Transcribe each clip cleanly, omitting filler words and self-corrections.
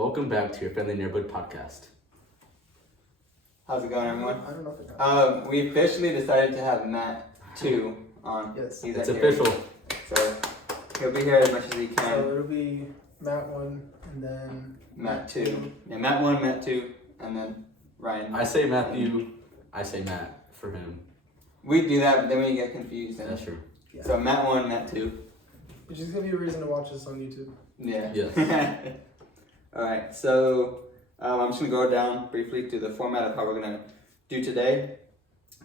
Welcome back to your Friendly Neighborhood podcast. How's it going, everyone? I don't know if it We officially decided to have Matt 2 on. Yes. He's It's at official. Gary. So he'll be here as much as he So can. it'll be Matt 1 and then Matt 2. Yeah, Matt 1, Matt 2, and then Ryan. I say Matthew, I say Matt for him. We do that, but then we get confused. That's true. Yeah. So Matt 1, Matt 2. Which is gonna be a reason to watch this on YouTube. Yeah. Yes. Alright, so I'm just going to go down briefly to the format of how we're going to do today.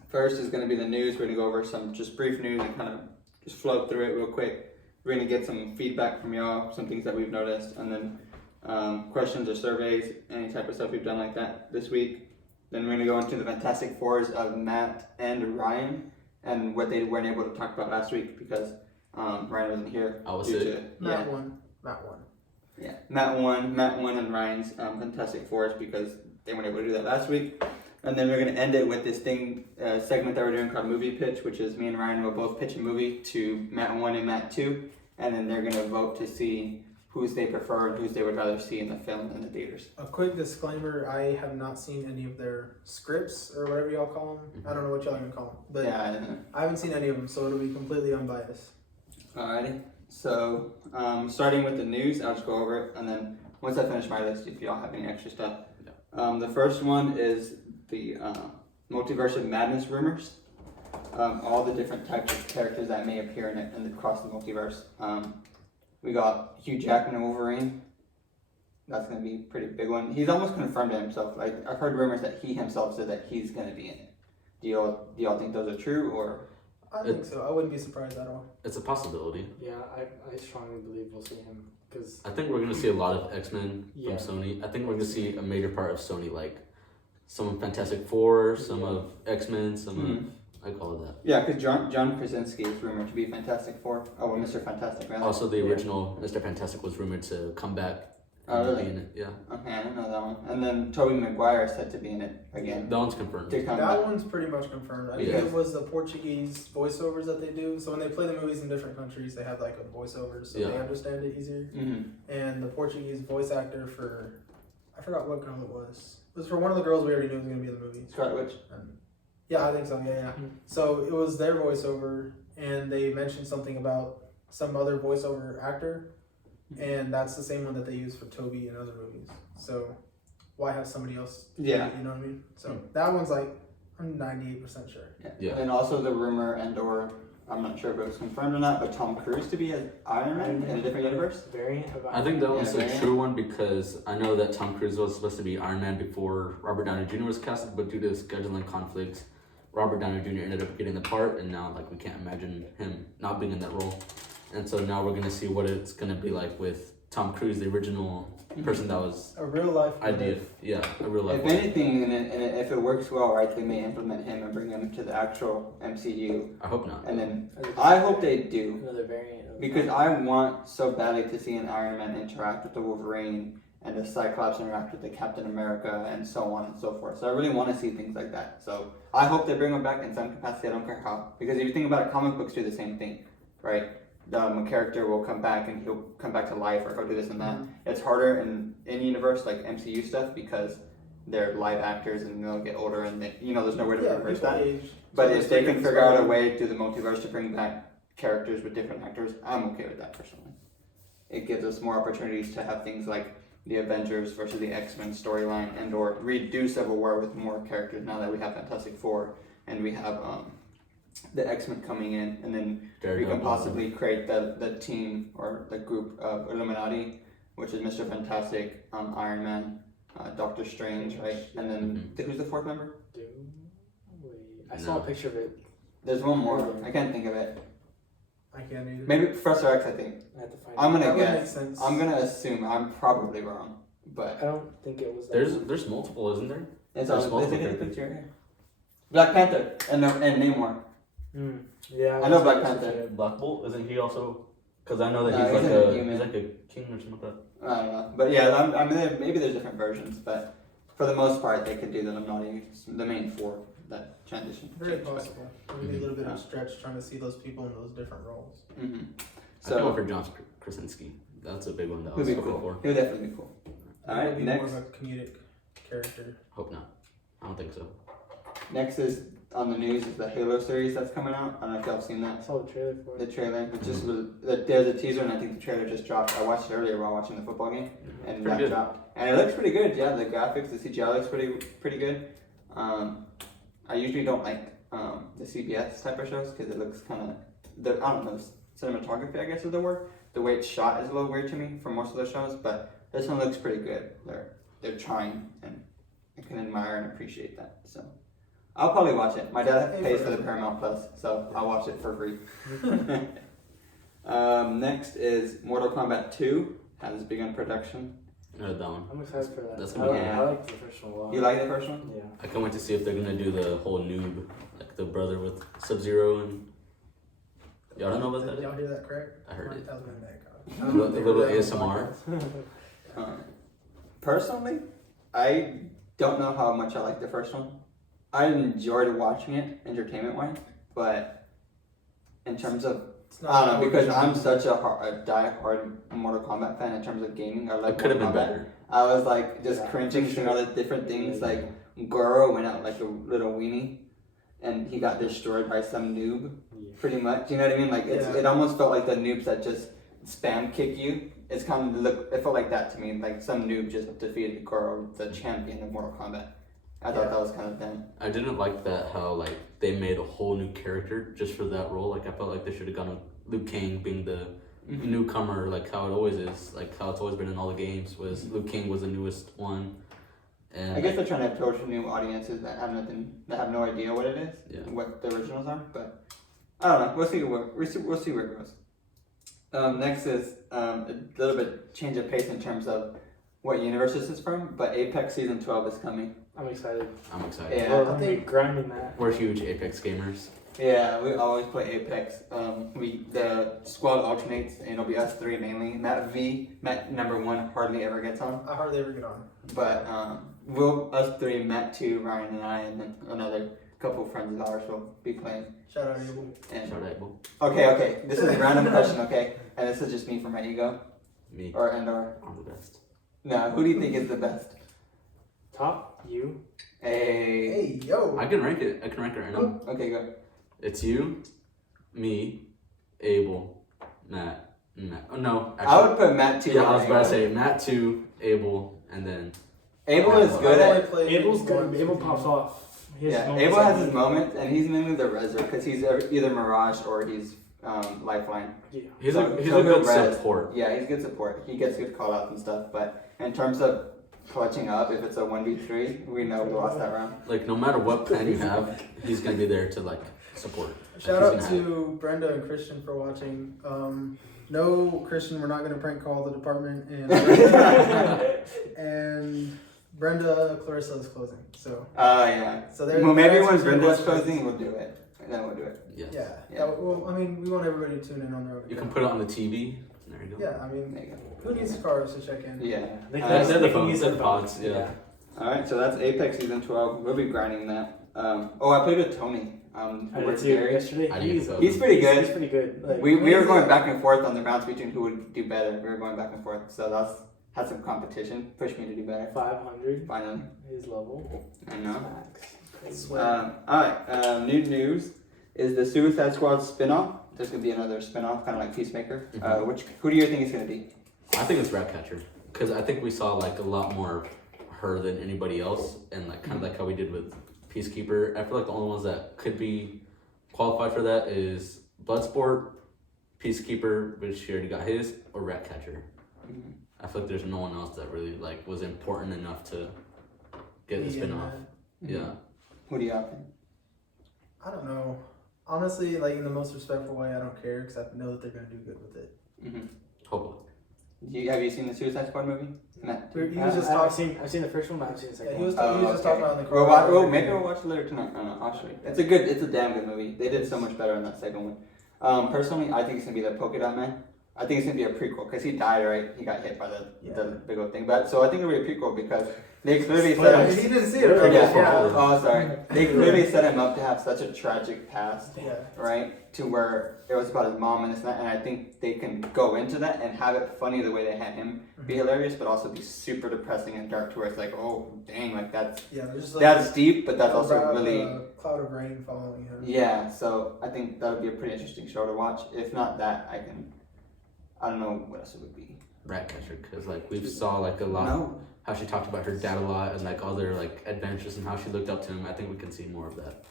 First is going to be the news. We're going to go over some just brief news and kind of just float through it real quick. We're going to get some feedback from y'all, some things that we've noticed, and then questions or surveys, any type of stuff we've done like that this week. Then we're going to go into the Fantastic Fours of Matt and Ryan and what they weren't able to talk about last week because Ryan wasn't here. I was due sick. to- Matt 1. Yeah, Matt 1 and Ryan's Fantastic Fours because they weren't able to do that last week. And then we're going to end it with this segment that we're doing called Movie Pitch, which is me and Ryan will both pitch a movie to Matt 1 and Matt 2. And then they're going to vote to see whose they prefer and whose they would rather see in the film in the theaters. A quick disclaimer, I have not seen any of their scripts or whatever y'all call them. I don't know what y'all even call them. But Yeah, I don't know. I haven't seen any of them, so it'll be completely unbiased. Alrighty. So, starting with the news, I'll just go over it. And then once I finish my list, if y'all have any extra stuff. The first one is the Multiverse of Madness rumors. All the different types of characters that may appear in it and across the multiverse. We got Hugh Jackman Wolverine. That's going to be a pretty big one. He's almost confirmed it himself. Like I've heard rumors that he himself said that he's going to be in it. Do y'all think those are true or? I think so. I wouldn't be surprised at all. It's a possibility. Yeah, I strongly believe we'll see him because I think we're going to see a lot of X-Men Yeah. from Sony. I think we're going to see a major part of Sony, like some of Fantastic Four, some of X-Men, some of, I call it that. Yeah, because John Krasinski is rumored to be Fantastic Four. Oh, well, Mr. Fantastic, rather. Also, the original Mr. Fantastic was rumored to come back Oh, and really? be in it. Yeah. Okay, I didn't know that one. And then Tobey Maguire is said to be in it again. That one's confirmed. To come That back. one's pretty much confirmed. I think Yeah. it was the Portuguese voiceovers that they do. So when they play the movies in different countries, they have like a voiceover so they Yeah. understand it easier. Mm-hmm. And the Portuguese voice actor for, I forgot what girl it was. It was for one of the girls we already knew was going to be in the movie. Scarlet Witch. Yeah, I think so. Yeah. So it was their voiceover, and they mentioned something about some other voiceover actor, and that's the same one that they use for Toby in other movies. So why have somebody else? do Yeah. it, you know what I mean? So that one's like, I'm 98% sure. Yeah. And then also the rumor and/or I'm not sure if it was confirmed or not, but Tom Cruise to be as Iron Man in a different universe. variant of I think that one's Yeah, a yeah. true one because I know that Tom Cruise was supposed to be Iron Man before Robert Downey Jr. was casted, but due to scheduling conflicts, Robert Downey Jr. ended up getting the part, and now like we can't imagine him not being in that role. And so now we're gonna see what it's gonna be like with Tom Cruise, the original person that was A real life idea. Yeah, a real life. If anything, if it works well, right, they may implement him and bring him to the actual MCU. I hope not. And then I hope they do. another variant of Because I want so badly to see an Iron Man interact with the Wolverine and the Cyclops interact with the Captain America and so on and so forth. So I really want to see things like that. So I hope they bring him back in some capacity. I don't care how. Because if you think about it, comic books do the same thing, right? A character will come back and he'll come back to life or he'll do this and that. It's harder in universe like MCU stuff because they're live actors and they'll get older and they, there's nowhere to reverse that. age. But So if they can it's figure out a like- way through the multiverse to bring back characters with different actors, I'm okay with that personally. It gives us more opportunities to have things like the Avengers versus the X-Men storyline and/or redo Civil War with more characters now that we have Fantastic Four and we have the X-Men coming in, and then we Daredevil. can possibly create the team or the group of Illuminati, which is Mr. Fantastic, Iron Man, Doctor Strange, right? And then who's the fourth member? I saw a picture of it. There's one more. I can't think of it. I can't either. Maybe Professor X, I think. I had to find I'm it. gonna That would make guess. sense. I'm gonna assume I'm probably wrong, but I don't think it was. That There's multiple, isn't there? it's There's on. multiple Let's look at the characters. picture here. Black Panther and Namor. Yeah. I know Black Panther. Black Bolt, isn't he also? Because I know that No, he's he's like a a human. he's like a king or something like that. I don't know, but yeah, I mean maybe there's different versions, but for the most part they could do the Illuminati, the main four that transition. Very possible. Maybe a little bit of a stretch trying to see those people in those different roles. Mm-hmm. I feel So for John Krasinski. That's a big one that I he'll was be hoping cool. for. He'll definitely be cool. All right, He'll be next. more of a comedic character. Hope not. I don't think so. Next is on the news is the Halo series that's coming out. I don't know if y'all have seen I that. saw the trailer for The it. trailer, it just was, there's a teaser, and I think the trailer just dropped. I watched it earlier while watching the football game, and Pretty that good. dropped, and it looks pretty good. Yeah, the graphics, the CGI looks pretty good. I usually don't like the CBS type of shows because it looks kind of I don't know, cinematography, I guess is the word. The way it's shot is a little weird to me for most of the shows, but this one looks pretty good. They're trying, and I can admire and appreciate that. So I'll probably watch it. My dad pays for the Paramount Plus, so I'll watch it for free. Next is Mortal Kombat 2 has begun production. I heard that one. I'm excited for that. That's I gonna like, be- I like the first one a lot. You like the first one? Yeah. I can't wait to see if they're gonna do the whole noob, like the brother with Sub-Zero and. Y'all don't know about Did that? y'all hear that correct? I heard it. That was my bad, A God. little ASMR. Personally, I don't know how much I like the first one. I enjoyed watching it entertainment wise, but in terms of It's not I don't know, because original. I'm such a die-hard Mortal Kombat fan in terms of gaming. I like It could have been Mortal Kombat. better. I was like just Yeah, cringing for seeing sure. all the different things. Like Goro went out like a little weenie, and he got destroyed by some noob. Yeah. Pretty much, you know what I mean? Like Yeah. it almost felt like the noobs that just spam kick you. It's kind of it felt like that to me. Like some noob just defeated Goro, the champion of Mortal Kombat. I thought that was kind of dumb. I didn't like that how like they made a whole new character just for that role. Like I felt like they should have gone with Liu Kang being the newcomer, like how it always is, like how it's always been in all the games. Was Liu Kang was the newest one, and I guess they're trying to approach new audiences that have no idea what it is, Yeah. what the originals are. But I don't know. We'll see where it goes. Next is a little bit change of pace in terms of what universe this is from. But Apex Season 12 is coming. I'm excited. I'm excited. Yeah. Well, I'm gonna be grinding that. We're huge Apex gamers. Yeah, we always play Apex. The squad alternates, and it'll be us three mainly. Matt number 1 hardly ever gets on, I hardly ever get on. but us three, Matt 2, Ryan and I, and then another couple of friends of ours will be playing. Shout out Abel. And Shout out, Bull. okay, this is a random question, okay, and this is just me for my ego, Me. or I'm the best. no, who do you think is the best? Top, you. Hey, Hey, yo. I can rank it. I can rank it right now. okay, go. It's you, me, Abel, Matt. Oh no, I actually. would put Matt 2. Yeah, I was over about to Abel. say Matt 2, Abel, and then Abel is good I've only at. played Abel's one good. Abel with pops you. off. He has Yeah, moments Abel like has me. his moments, and he's mainly the Rezer because he's either Mirage or he's Lifeline. Yeah. he's So- a he's so a good he'll res. support. Yeah, he's good support. He gets good call outs and stuff, but in terms of clutching up, if it's a 1v3, we know we lost that round. Like no matter what plan you have, he's gonna be there to like support. Shout Like, out he's gonna have to Brenda and Christian for watching. No, Christian, we're not going to prank call the department. And Brenda, Clarissa is closing. So, Yeah. so there. Well, maybe that's when some Brenda's questions. closing, we'll do it. And then we'll do it. Yes. Yeah. Yeah. Well, I mean, we want everybody to tune in on their own. You can put it on the TV. There you go. Yeah, I mean, There you go. who needs cars to check in? Yeah. They Uh, can, they're they the can phones, use they're it the pods, yeah. Alright, so that's Apex Season 12. We'll be grinding that. I played with Tony. I Who did works too there. yesterday. I didn't go. He's pretty good. He's pretty good. Like, We were going back and forth on the rounds between who would do better. We were going back and forth. So had some competition. Pushed me to do better. 500 Finally. his level. I know. Max. Sweat. Alright, new news is the Suicide Squad spin-off. There's gonna be another spin-off, kind of like Peacemaker. Who do you think it's gonna be? I think it's Ratcatcher because I think we saw like a lot more of her than anybody else, and like kind of like how we did with Peacekeeper. I feel like the only ones that could be qualified for that is Bloodsport, Peacekeeper, which she already got his, or Ratcatcher. I feel like there's no one else that really like was important enough to get the Yeah, spin-off. Yeah. Who do you think? I don't know. Honestly, like in the most respectful way, I don't care because I know that they're gonna do good with it. Hopefully. Have you seen the Suicide Squad movie? Matt? He was just I've talking. seen the first one, but I've seen the second Yeah, he was one. just talking about in the We'll car. maybe we'll watch it later tonight. I don't know. I'll show you. It's a damn good movie. They did so much better in that second one. Personally, I think it's gonna be the Polka Dot Man. I think it's gonna be a prequel because he died, right? He got hit by the Yeah. big old thing. But so I think it'll be a prequel because they clearly He set him. didn't see it. Really? Right? Yeah. Yeah. Oh, sorry. They clearly set him up to have such a tragic past, Yeah. right? To where it was about his mom and this and that. And I think they can go into that and have it funny the way they had him be hilarious, but also be super depressing and dark to where it's like, oh dang, like that's Yeah. There's just like that's deep, but that's a also cloud- really. a cloud of rain following him. Yeah, so I think that would be a pretty interesting show to watch. If not that, I don't know what else it would be. Ratcatcher, because like we saw like a lot No. how she talked about her dad a lot and like all their like adventures and how she looked up to him. I think we can see more of that.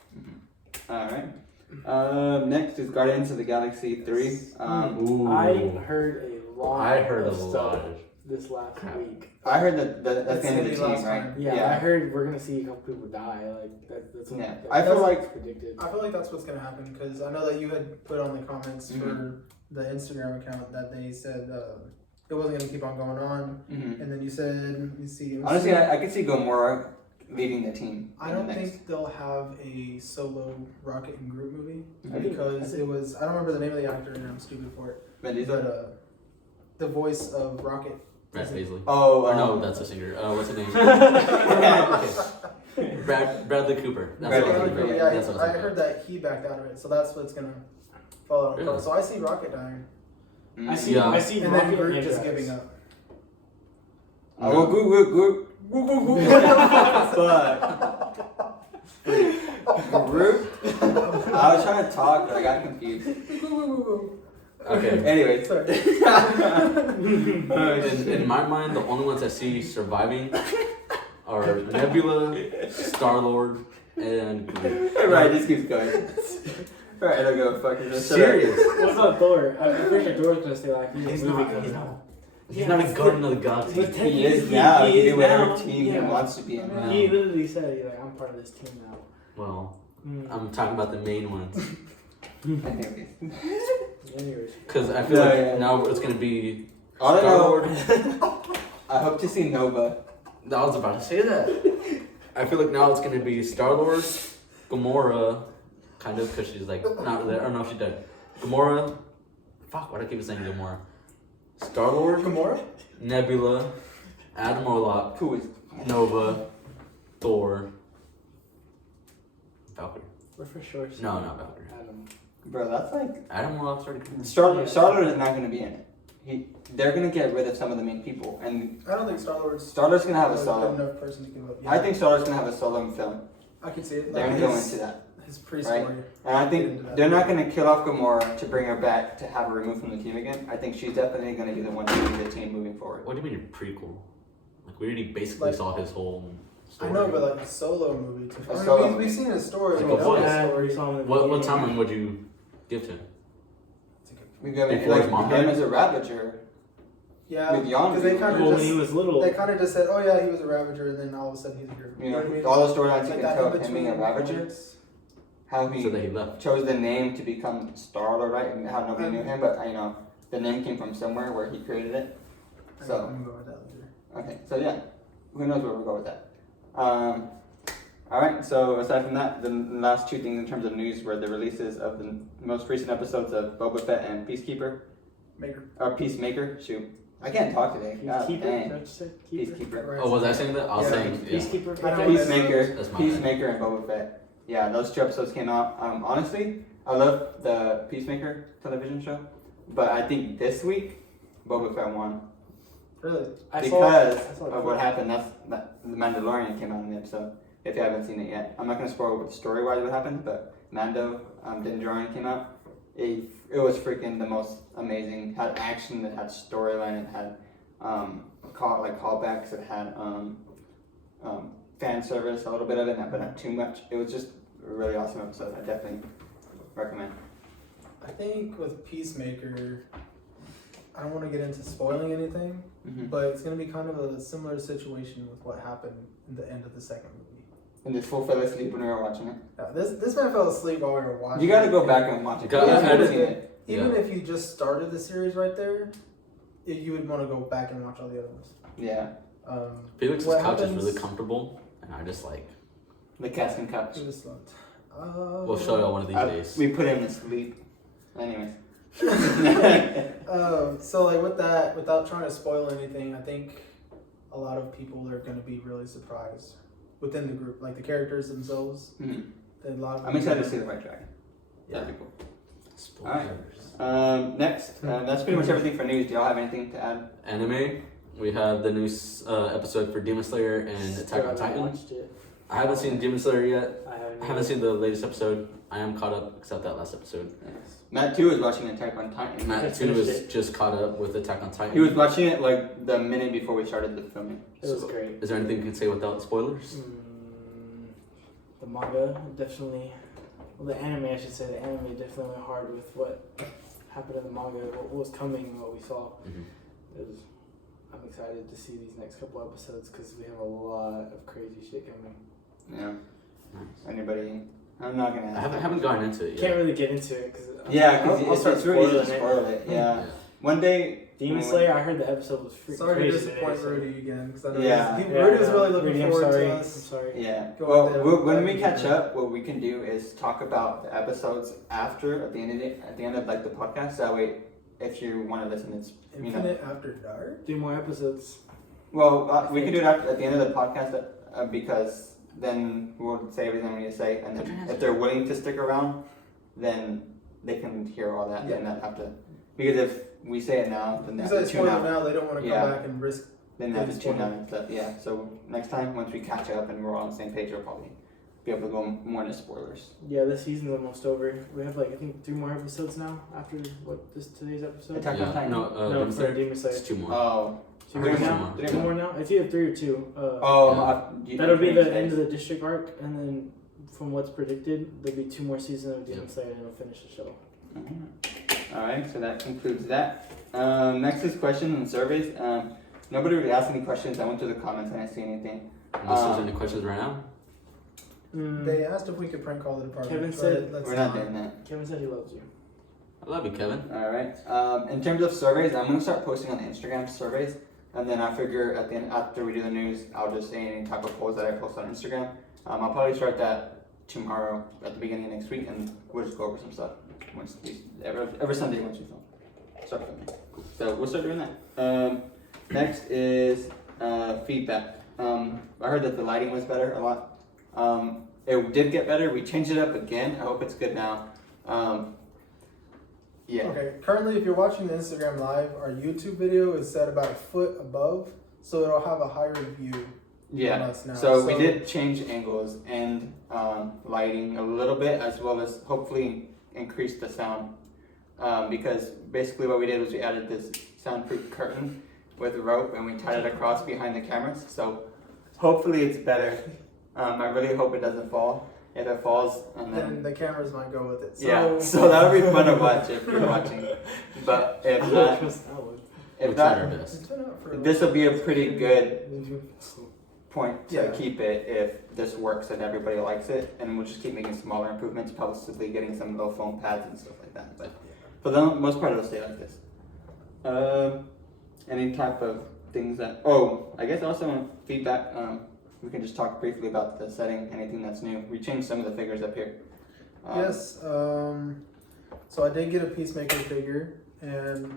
Alright. Next is Guardians of the Galaxy 3. Ooh. I heard a lot. I heard a of lot. stuff this last Crap. week. I heard that that's That's the end of gonna the be team, last right? time. Yeah, I heard we're gonna see a couple people die. Like that's what Yeah. that's I feel what's like- predicted. I feel like that's what's gonna happen because I know that you had put on the comments for the Instagram account that they said it wasn't gonna keep on going on, Mm-hmm. and then you said, let me see. Honestly, I could see Gamora leading the team. I don't think they'll have a solo Rocket and Groot movie Mhm. because it was I don't remember the name of the actor and I'm stupid for it, Vin Diesel? but the voice of Rocket. Brad isn't- Paisley. Oh, Or no, that's a singer. What's his name? Bradley Cooper. That's Bradley what I was Cooper, thinking. Yeah, That's what I I was thinking. heard that he backed out of it, so that's what's gonna follow. on. Really? So I see Rocket dying, Mm. I see. Yeah. I see. and Rocket then Groot and just Drax. giving up. Oh, well, Groot. Fuck. Groot? I was trying to talk, but I got confused. Okay. Anyways. Sorry. In my mind, the only ones I see surviving are Nebula, Star-Lord, and Groot. Right, this keeps going. Alright, I don't give a fuck. Just shut up. Serious? What about Thor? I'm pretty sure Thor's gonna stay like He's movie not. comes He's out. not. He's not a guardian of the galaxy. But He is He- now. he He is do whatever now, team he yeah. wants to be in. Yeah. He literally said, "He's like, I'm part of this team now." Well, Mm. I'm talking about the main ones. Anyways. Anyways, Because I feel Yeah, like yeah. now it's going to be All I know, Star-Lord. I hope to see Nova. I was about to say that. I feel like now it's going to be Star-Lord, Gamora, kind of, because she's like, not really, I don't know if she did. Gamora, fuck, why do I keep saying Gamora? Star-Lord, Gamora? Nebula, Adam Warlock, Who is? Nova, Thor, Valkyrie. we're for sure. No, not Valkyrie. Adam. Bro, that's like. Adam Warlock's already cool. Star-Lord is not going to be in it. They're going to get rid of some of the main people. And I don't think Star-Lord's Star-Lord's going to have a good solo. enough person to give up. I think Star-Lord's going to have a solo film. I could see it. They're Like going to go his, into that. his pre-story. And I Get into think that. they're not going to kill off Gamora to bring her back to have her removed from the team again. I think she's definitely going to be the one to lead the team moving forward. What do you mean a prequel? Like, we already basically Like- saw his whole story. I know, but like a solo movie. A I mean, solo we've seen his story. Like we a know full- his Yeah, story. we saw him in the What beginning. timeline would you give to him? We got Before like his mom him died? as a Ravager Yeah, with Yondu. because they kind Well, of when he just was little. they kind of just said, "Oh yeah, he was a Ravager," and then all of a sudden he's a hero. You know, what I mean? all the storylines you Like can that tell in of him being a between Ravager, points. how he So that he left. chose the name to become Star-Lord, right? And how nobody knew Mm-hmm. him, but you know, the name came from somewhere where he created it. So- I'm gonna go with that later. Okay, so yeah, who knows where we'll go with that. All right, so aside from that, the last two things in terms of news were the releases of the most recent episodes of Boba Fett and Peacekeeper, Maker. or Peacemaker. Shoot, I can't talk today. God Peacekeeper. dang. Is that what you said? Keeper? Peacekeeper. Right. Oh, was I saying that? I was Yeah. saying, yeah. Peacekeeper. I know Peacemaker, That's my Peacemaker, and Boba Fett. Yeah, those two episodes came out. Honestly, I love the Peacemaker television show, but I think this week Boba Fett won Really? I because saw of what happened. That the Mandalorian came out in the episode. If you haven't seen it yet, I'm not gonna spoil what story-wise what happened, but Mando, Din Djarin came out. It was freaking the most amazing. It had action. It had storyline. It had callbacks. It had fan service, a little bit of it, but not too much. It was just a really awesome episode. I definitely recommend. I think with Peacemaker, I don't want to get into spoiling anything, Mm-hmm. but it's gonna be kind of a similar situation with what happened in the end of the second movie. And this fool fell asleep when we were watching it. This man fell asleep while we were watching. You gotta it. go back and watch it. Go- You I haven't did- seen it. Even Yeah. if you just started the series right there, you would want to go back and watch all the other ones. Yeah, Felix's What couch is happens- really comfortable, and I just like, the cast and couch. It was slept. we'll show y'all one of these days. We put him to sleep. Anyways. So like with that, without trying to spoil anything, I think a lot of people are going to be really surprised within the group, like the characters themselves. Mhm. I'm excited to see the White Dragon. Yeah. That'd be cool. Spoilers. Next, that's pretty much everything for news. Do y'all have anything to add? Anime. We have the new episode for Demon Slayer and Attack on Titan. Watched it. I haven't seen Demon Slayer yet. I haven't either. seen the latest episode. I am caught up, except that last episode. Matt too is watching Attack on Titan. Matt just too finished is it. just caught up with Attack on Titan. He was watching it like the minute before we started the filming. It was So, great. Is there anything you can say without spoilers? The manga definitely, well, the anime I should say, the anime definitely went hard with what happened in the manga, what was coming, and what we saw. Mm-hmm. It was, I'm excited to see these next couple episodes because we have a lot of crazy shit coming. Yeah. Nice. Anybody? I'm not gonna. I haven't gotten into it yet. Can't really get into it because Yeah, because I'll it's really easy to spoiling spoil it. Yeah. One day. Demon Slayer, I heard the episode was freaking Sorry to crazy disappoint today, so- Rudy again, because I know Yeah. Rudy was really looking Rudy, I'm forward sorry. to I'm us. sorry. Yeah. Go Well, on there. when we catch up, what we can do is talk about the episodes after at the end of like the podcast. That way, if you want to listen, it's Infinite After Dark? 3 more episodes. Well, we can do it at the end of the podcast because then we'll say everything we need to say, and then if they're willing to stick around, then they can hear all that and not have to. Because if we say it now, then they Because have I to tune spoiled it out. now, they don't want to Yeah. come back and risk. Then they have to It's tune funny. out and stuff. Yeah. So next time, once we catch up and we're all on the same page, we'll probably be able to go more into spoilers. Yeah, this season's almost over. We have like I think 3 more episodes now after today's episode. Attack on Yeah, Titan. no, No, Demon for Slayer. Demon Slayer. It's 2 more. Oh. 2 Three more more? now. Three 2 more now. It's either 3 or 2. That'll be the end of the district arc, and then from what's predicted, there'll be 2 more seasons of Demon Slayer, and it'll finish the show. Alright, so that concludes that. Next is questions and surveys. Nobody really asked any questions. I went to the comments and I didn't see anything. Unless there's any questions right now. They asked if we could prank call the department. Kevin but said- let's We're not doing that. Kevin said he loves you. I love you, Kevin. Alright. In terms of surveys, I'm gonna start posting on the Instagram surveys, and then I figure at the end, after we do the news, I'll just say any type of polls that I post on Instagram. I'll probably start that tomorrow at the beginning of next week, and we'll just go over some stuff once every Sunday once we film. Start filming. So we'll start doing that. Next is feedback. I heard that the lighting was better a lot. It did get better. We changed it up again. I hope it's good now. Yeah. Okay, currently if you're watching the Instagram live, our YouTube video is set about a foot above, so it'll have a higher view on Yeah. us now. So we did change angles and lighting a little bit, as well as hopefully increase the sound. Because basically what we did was we added this soundproof curtain with rope and we tied it across behind the cameras. So hopefully it's better. I really hope it doesn't fall. If it falls, and Then then the cameras might go with it. So yeah, so that would be fun to watch if you're watching. But if I not, trust that one. We'll if try our not, best. It's been out for this will be a pretty good point to Yeah. keep it if this works and everybody likes it, and we'll just keep making smaller improvements, possibly getting some little foam pads and stuff like that. But for the most part, it'll stay like this. Any type of things that I guess also on feedback. We can just talk briefly about the setting, anything that's new. We changed some of the figures up here. Yes. So I did get a Peacemaker figure, and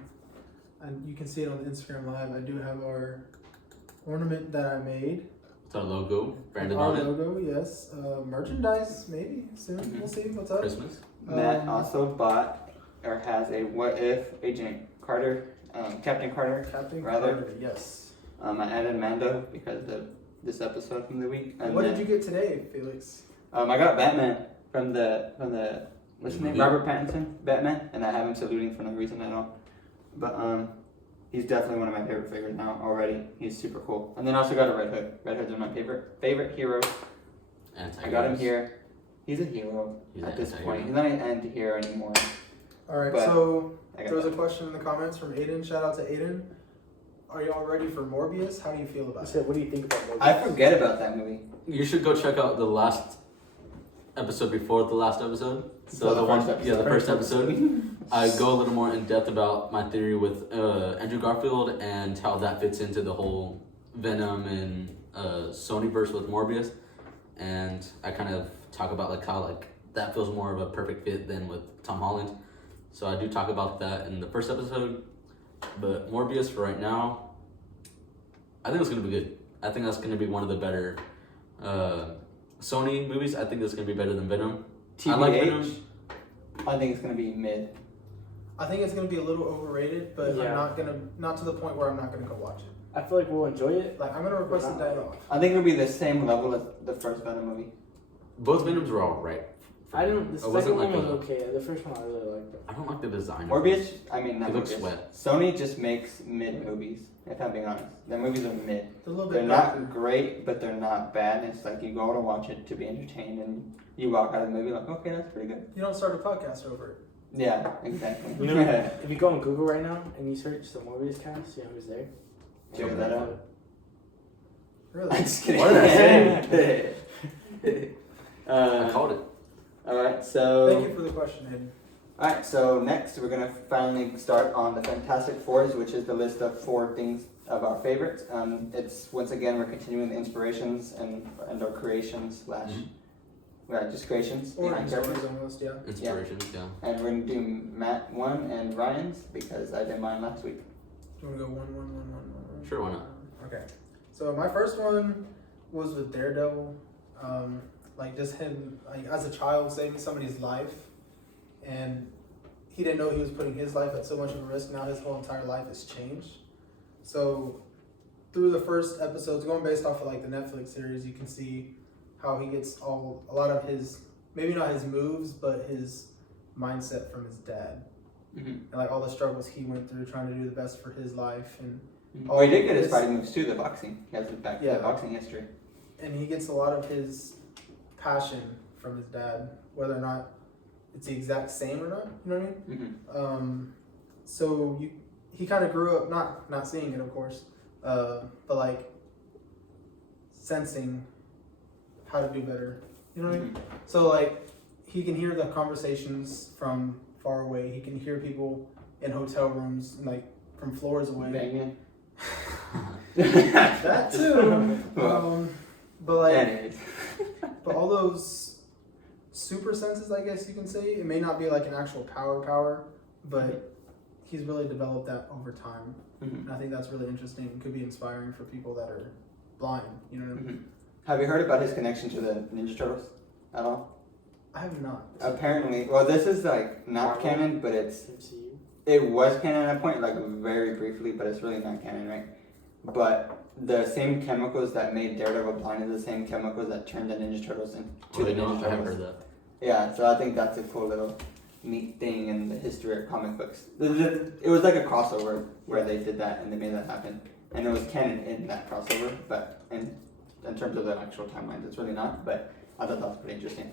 you can see it on the Instagram live. I do have our ornament that I made. It's our logo, branded Our on it. logo, yes. Merchandise, maybe soon. Mhm. We'll see what's up. Christmas. Matt also bought or has a What If Agent Carter, Captain Carter. Captain Rather. Carter, yes. I added Mando because of this episode from the week. And What then, did you get today, Felix? I got Batman from the what's his name? Movie? Robert Pattinson, Batman, and I have him saluting for no reason at all. But he's definitely one of my favorite figures now already. He's super cool. And then I also got a Red Hood. Red Hood's one of my favorite heroes. I got him here. He's a hero He's at an this anti-hero. point. He's not an anti-hero anymore. Alright, But so I there was got a question in the comments from Aiden. Shout out to Aiden. Are y'all ready for Morbius? How do you feel I about it? said, what do you think about Morbius? I forget about that movie. You should go check out the last episode before the last episode. So The the one, first episode. yeah, the first episode. I go a little more in depth about my theory with Andrew Garfield and how that fits into the whole Venom and Sonyverse with Morbius, and I kind of talk about like how like that feels more of a perfect fit than with Tom Holland. So I do talk about that in the first episode. But Morbius for right now, I think it's gonna be good. I think that's gonna be one of the better Sony movies. I think that's gonna be better than Venom. TBH, I like Venom. I think it's gonna be mid. I think it's gonna be a little overrated, but Yeah. I'm not to the point where I'm not gonna go watch it. I feel like we'll enjoy it. Like I'm gonna request a day off. I think it'll be the same level as the first Venom movie. Both Venoms were alright. I don't. The It second wasn't one like was a- okay. The first one I really liked. I don't like the design. Morbius, I mean, not It looks Morbius. wet. Sony just makes mid movies, if I'm being honest. Their movies are mid. They're a little They're bit not darker. great, but they're not bad. It's like you go to watch it to be entertained, and you walk out of the movie like, okay, that's pretty good. You don't start a podcast over it. Yeah, exactly. You know, if you go on Google right now and you search the Morbius cast, you know who's there? Check that out. Really? I'm just kidding. What did I say? I uh, called it. Alright, so. Thank you for the question, Hayden. Alright, so next we're gonna finally start on the Fantastic Fours, which is the list of 4 things of our favorites. It's once again we're continuing the inspirations and our creations slash just creations Or behind stories characters. almost, yeah. Inspirations, yeah. And we're gonna do Matt 1 and Ryan's because I did mine last week. Do you want to go one? Sure, why not? Okay. So my first one was with Daredevil. Like just him, like as a child, saving somebody's life, and he didn't know he was putting his life at so much of a risk. Now his whole entire life has changed. So through the first episodes, going based off of like the Netflix series, you can see how he gets a lot of his, maybe not his moves, but his mindset from his dad, and like all the struggles he went through trying to do the best for his life, and Oh, he did get his fighting moves too, the boxing. He has his back Yeah. the boxing history. and he gets a lot of his passion from his dad, whether or not it's the exact same or not. You know what I mean? So he kind of grew up not seeing it, of course, but like sensing how to do better. You know what I mean? So like he can hear the conversations from far away. He can hear people in hotel rooms, like from floors away. Banging. That too. But like. Anyways. But all those super senses, I guess you can say, it may not be like an actual power, but he's really developed that over time. And I think that's really interesting. It could be inspiring for people that are blind, you know what I mean? Have you heard about his connection to the Ninja Turtles at all? I have not. Apparently, well, this is like not canon, but MCU. it was canon at a point, like very briefly, but it's really not canon, right? But the same chemicals that made Daredevil blind are the same chemicals that turned the Ninja Turtles into Oh, the I know. Ninja I haven't Turtles. heard that. Yeah, so I think that's a cool little neat thing in the history of comic books. It was like a crossover where they did that and they made that happen. And it was canon in that crossover, but in terms of the actual timelines, it's really not. But I thought that was pretty interesting.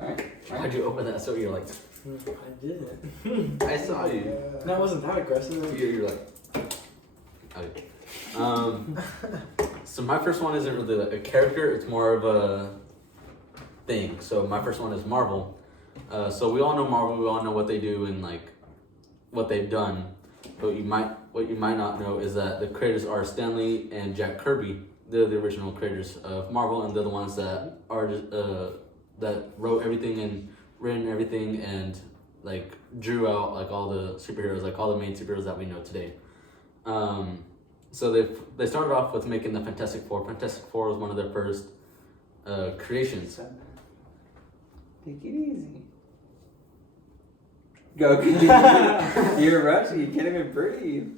Alright. How'd you open that so you're like, I didn't. I saw you. That wasn't that aggressive. You're like, okay. So my first one isn't really a character, it's more of a thing. So my first one is Marvel. So we all know Marvel, we all know what they do and like what they've done. But what you might not know is that the creators are Stan Lee and Jack Kirby. They're the original creators of Marvel, and they're the ones that are that wrote everything and written everything and like drew out like all the superheroes, like all the main superheroes that we know today. So they started off with making the Fantastic Four. Fantastic Four was one of their first creations. Take it easy. Go. You're rushing. You can't even breathe.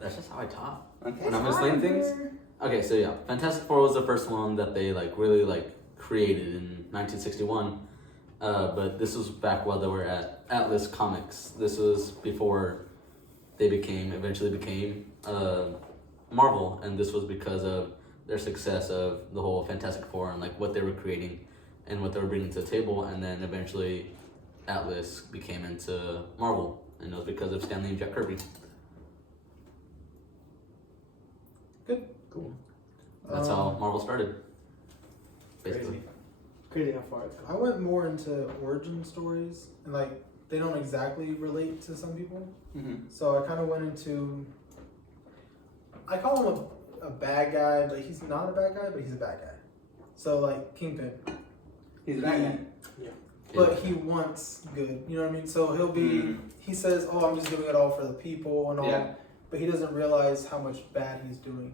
That's just how I talk. Okay. When I'm explaining things. Okay, so yeah, Fantastic Four was the first one that they like really like created in 1961. But this was back while they were at Atlas Comics. This was before they eventually became Marvel, and this was because of their success of the whole Fantastic Four and like what they were creating and what they were bringing to the table, and then eventually Atlas became into Marvel, and it was because of Stan Lee and Jack Kirby. Good. Cool. That's how Marvel started. Basically. Crazy. Crazy how far it's I gone. went more into origin stories, and like they don't exactly relate to some people. So I kind of went into, I call him a bad guy, but he's not a bad guy, but he's a bad guy. So like Kingpin. He's a bad guy. Yeah. but he wants good. You know what I mean? So he'll be. He says, "Oh, I'm just doing it all for the people and all," Yeah. but he doesn't realize how much bad he's doing.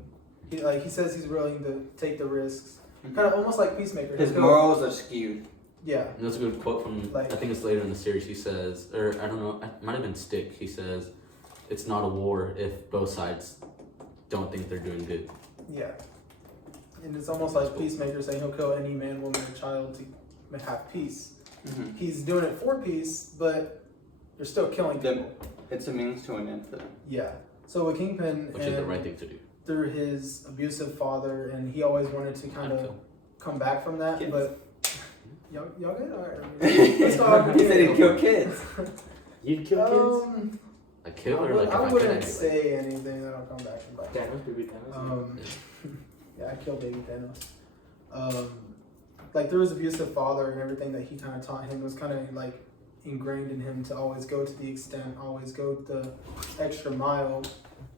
He says he's willing to take the risks, kind of almost like Peacemaker. His He'll- morals are skewed. Yeah. And that's a good quote from, Like- I think it's later in the series. He says, or I don't know, it might have been Stick. He says, it's not a war if both sides don't think they're doing good. Yeah. And it's almost like Peacemaker saying he'll kill any man, woman, or child to have peace. Mm-hmm. He's doing it for peace, but you're still killing people. It's a means to an end for them. Yeah. So with Kingpin, Which is the right thing to do. through his abusive father, and he always wanted to kind of come back from that, Kids. but y'all good? All right. Let's talk. He said he'd kill kids. You'd kill kids? A kill or like if I I could wouldn't anyway. say anything that'll come back and bite. Thanos, baby Thanos. Yeah, I killed baby Thanos. Like through his abusive father and everything that he kind of taught him was kind of like ingrained in him to always go to the extent, always go the extra mile,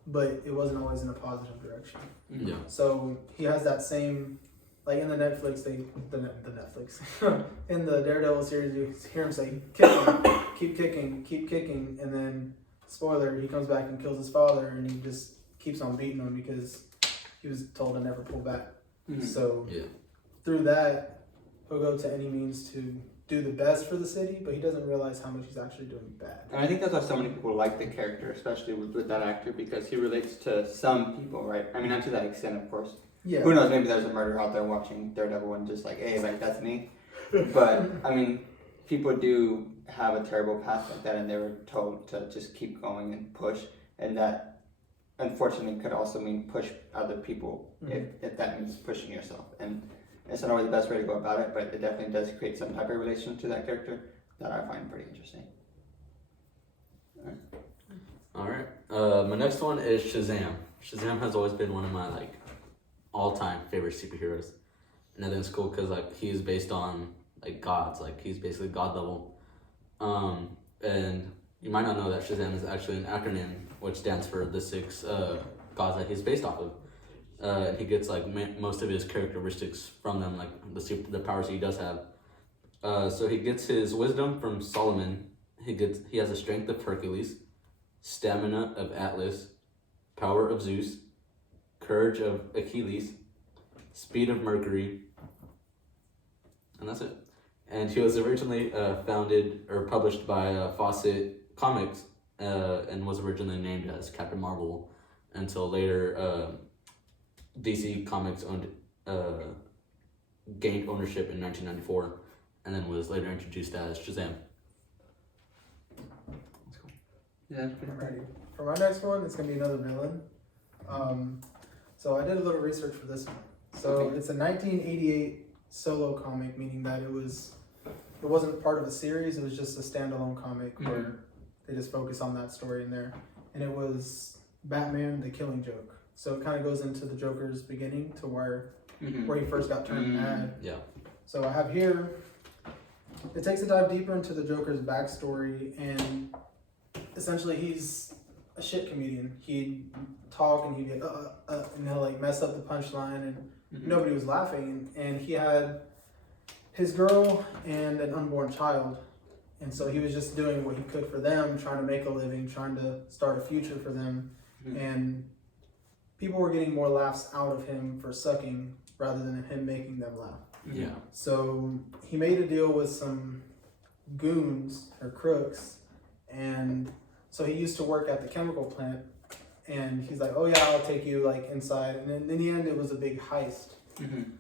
but it wasn't always in a positive direction. Yeah. So he has that same, like in the Netflix, the Netflix, in the Daredevil series, you hear him say, kick him, keep kicking, and then, spoiler, he comes back and kills his father, and he just keeps on beating him because he was told to never pull back. Mm-hmm. So Yeah. through that, he'll go to any means to do the best for the city, but he doesn't realize how much he's actually doing bad. And I think that's why so many people like the character, especially with that actor, because he relates to some people, right? I mean, not to that extent, of course. Yeah. Who knows? Maybe there's a murderer out there watching Daredevil and just like, hey, like that's me. But I mean, people do have a terrible past like that, and they were told to just keep going and push, and that unfortunately could also mean push other people if that means pushing yourself. And it's not always the best way to go about it, but it definitely does create some type of relation to that character that I find pretty interesting. All right. My next one is Shazam. Shazam has always been one of my like all-time favorite superheroes, and I think it's cool because like he's based on like gods, like he's basically god level. And you might not know that Shazam is actually an acronym which stands for the 6 gods that he's based off of. And he gets like most of his characteristics from them, like the powers he does have. So he gets his wisdom from Solomon. He has the strength of Hercules, stamina of Atlas, power of Zeus, courage of Achilles, speed of Mercury, and that's it. And he was originally founded or published by Fawcett Comics and was originally named as Captain Marvel until later DC Comics gained ownership in 1994 and then was later introduced as Shazam. Yeah. Alrighty. For my next one, it's gonna be another villain. So I did a little research for this one. So Okay. it's a 1988 solo comic, meaning that it wasn't part of a series. It was just a standalone comic where they just focus on that story in there, and it was Batman: The Killing Joke. So it kind of goes into the Joker's beginning to where he first got turned mad. Yeah. So I have here. It takes a dive deeper into the Joker's backstory, and essentially he's a shit comedian. He'd talk and he'd be like, and he'll like mess up the punchline, and nobody was laughing. And he had his girl and an unborn child, and so he was just doing what he could for them, trying to make a living, trying to start a future for them, and people were getting more laughs out of him for sucking rather than him making them laugh. Yeah. So he made a deal with some goons or crooks, and so he used to work at the chemical plant, and he's like, oh yeah, I'll take you like inside, and then in the end it was a big heist.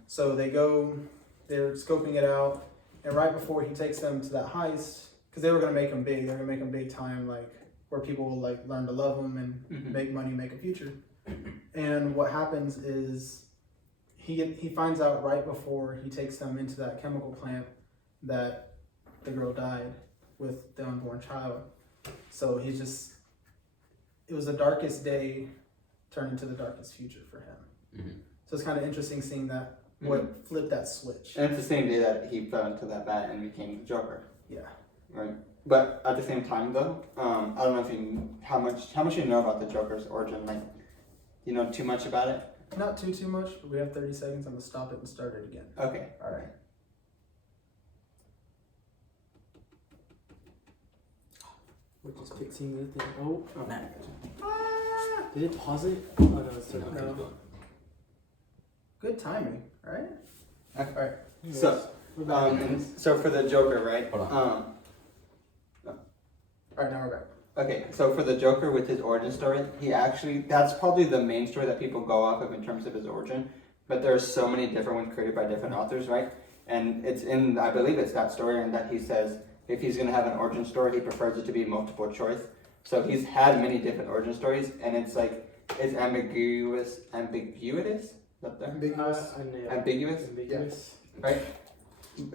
So they're scoping it out, and right before he takes them to that heist, because they were going to make him big, they're going to make him big time, like where people will like learn to love him and make money, make a future. And what happens is he finds out right before he takes them into that chemical plant that the girl died with the unborn child. So it was the darkest day turned into the darkest future for him. So it's kind of interesting seeing that, what flipped that switch. And it's the same day that he fell into that bat and became the Joker. Yeah. Right. But at the same time, though, I don't know if how much you know about the Joker's origin. Like, you know too much about it? Not too much, but we have 30 seconds. I'm gonna stop it and start it again. Okay. All right. We're just fixing the thing. Oh, Oh. did it pause it? Oh no, it's still No, going. keep going. Good timing, right? Okay. Alright. So, We're back. so for the Joker, right? Hold Alright, now we're back. Okay, so for the Joker with his origin story, that's probably the main story that people go off of in terms of his origin. But there's so many different ones created by different authors, right? And I believe it's that story, and that he says if he's gonna have an origin story, he prefers it to be multiple choice. So he's had many different origin stories, and it's ambiguous. Is that there? Ambiguous. I knew. Ambiguous, right?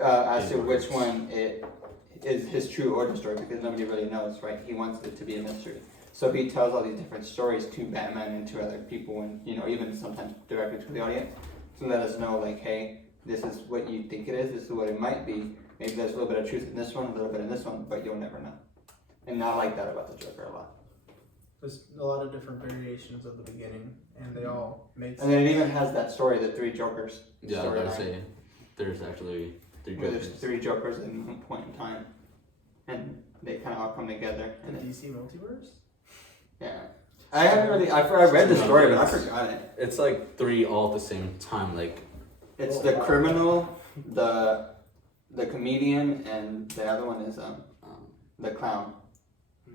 As to which one it is his true origin story, because nobody really knows, right? He wants it to be a mystery. So he tells all these different stories to Batman and to other people, and even sometimes directly to the audience, to let us know, like, hey, this is what you think it is. This is what it might be. Maybe there's a little bit of truth in this one, a little bit in this one, but you'll never know. And I like that about the Joker a lot. There's a lot of different variations of the beginning, and they all made sense. And then it even has that story, the three Jokers. Yeah, I was story, about right? to say there's actually three Where there's Jokers. three Jokers in one point in time, and they kind of all come together. The And DC Multiverse? yeah, I haven't really. I read the story, but I forgot it. It's like three all at the same time. Like It's the criminal, the comedian, and the other one is the clown.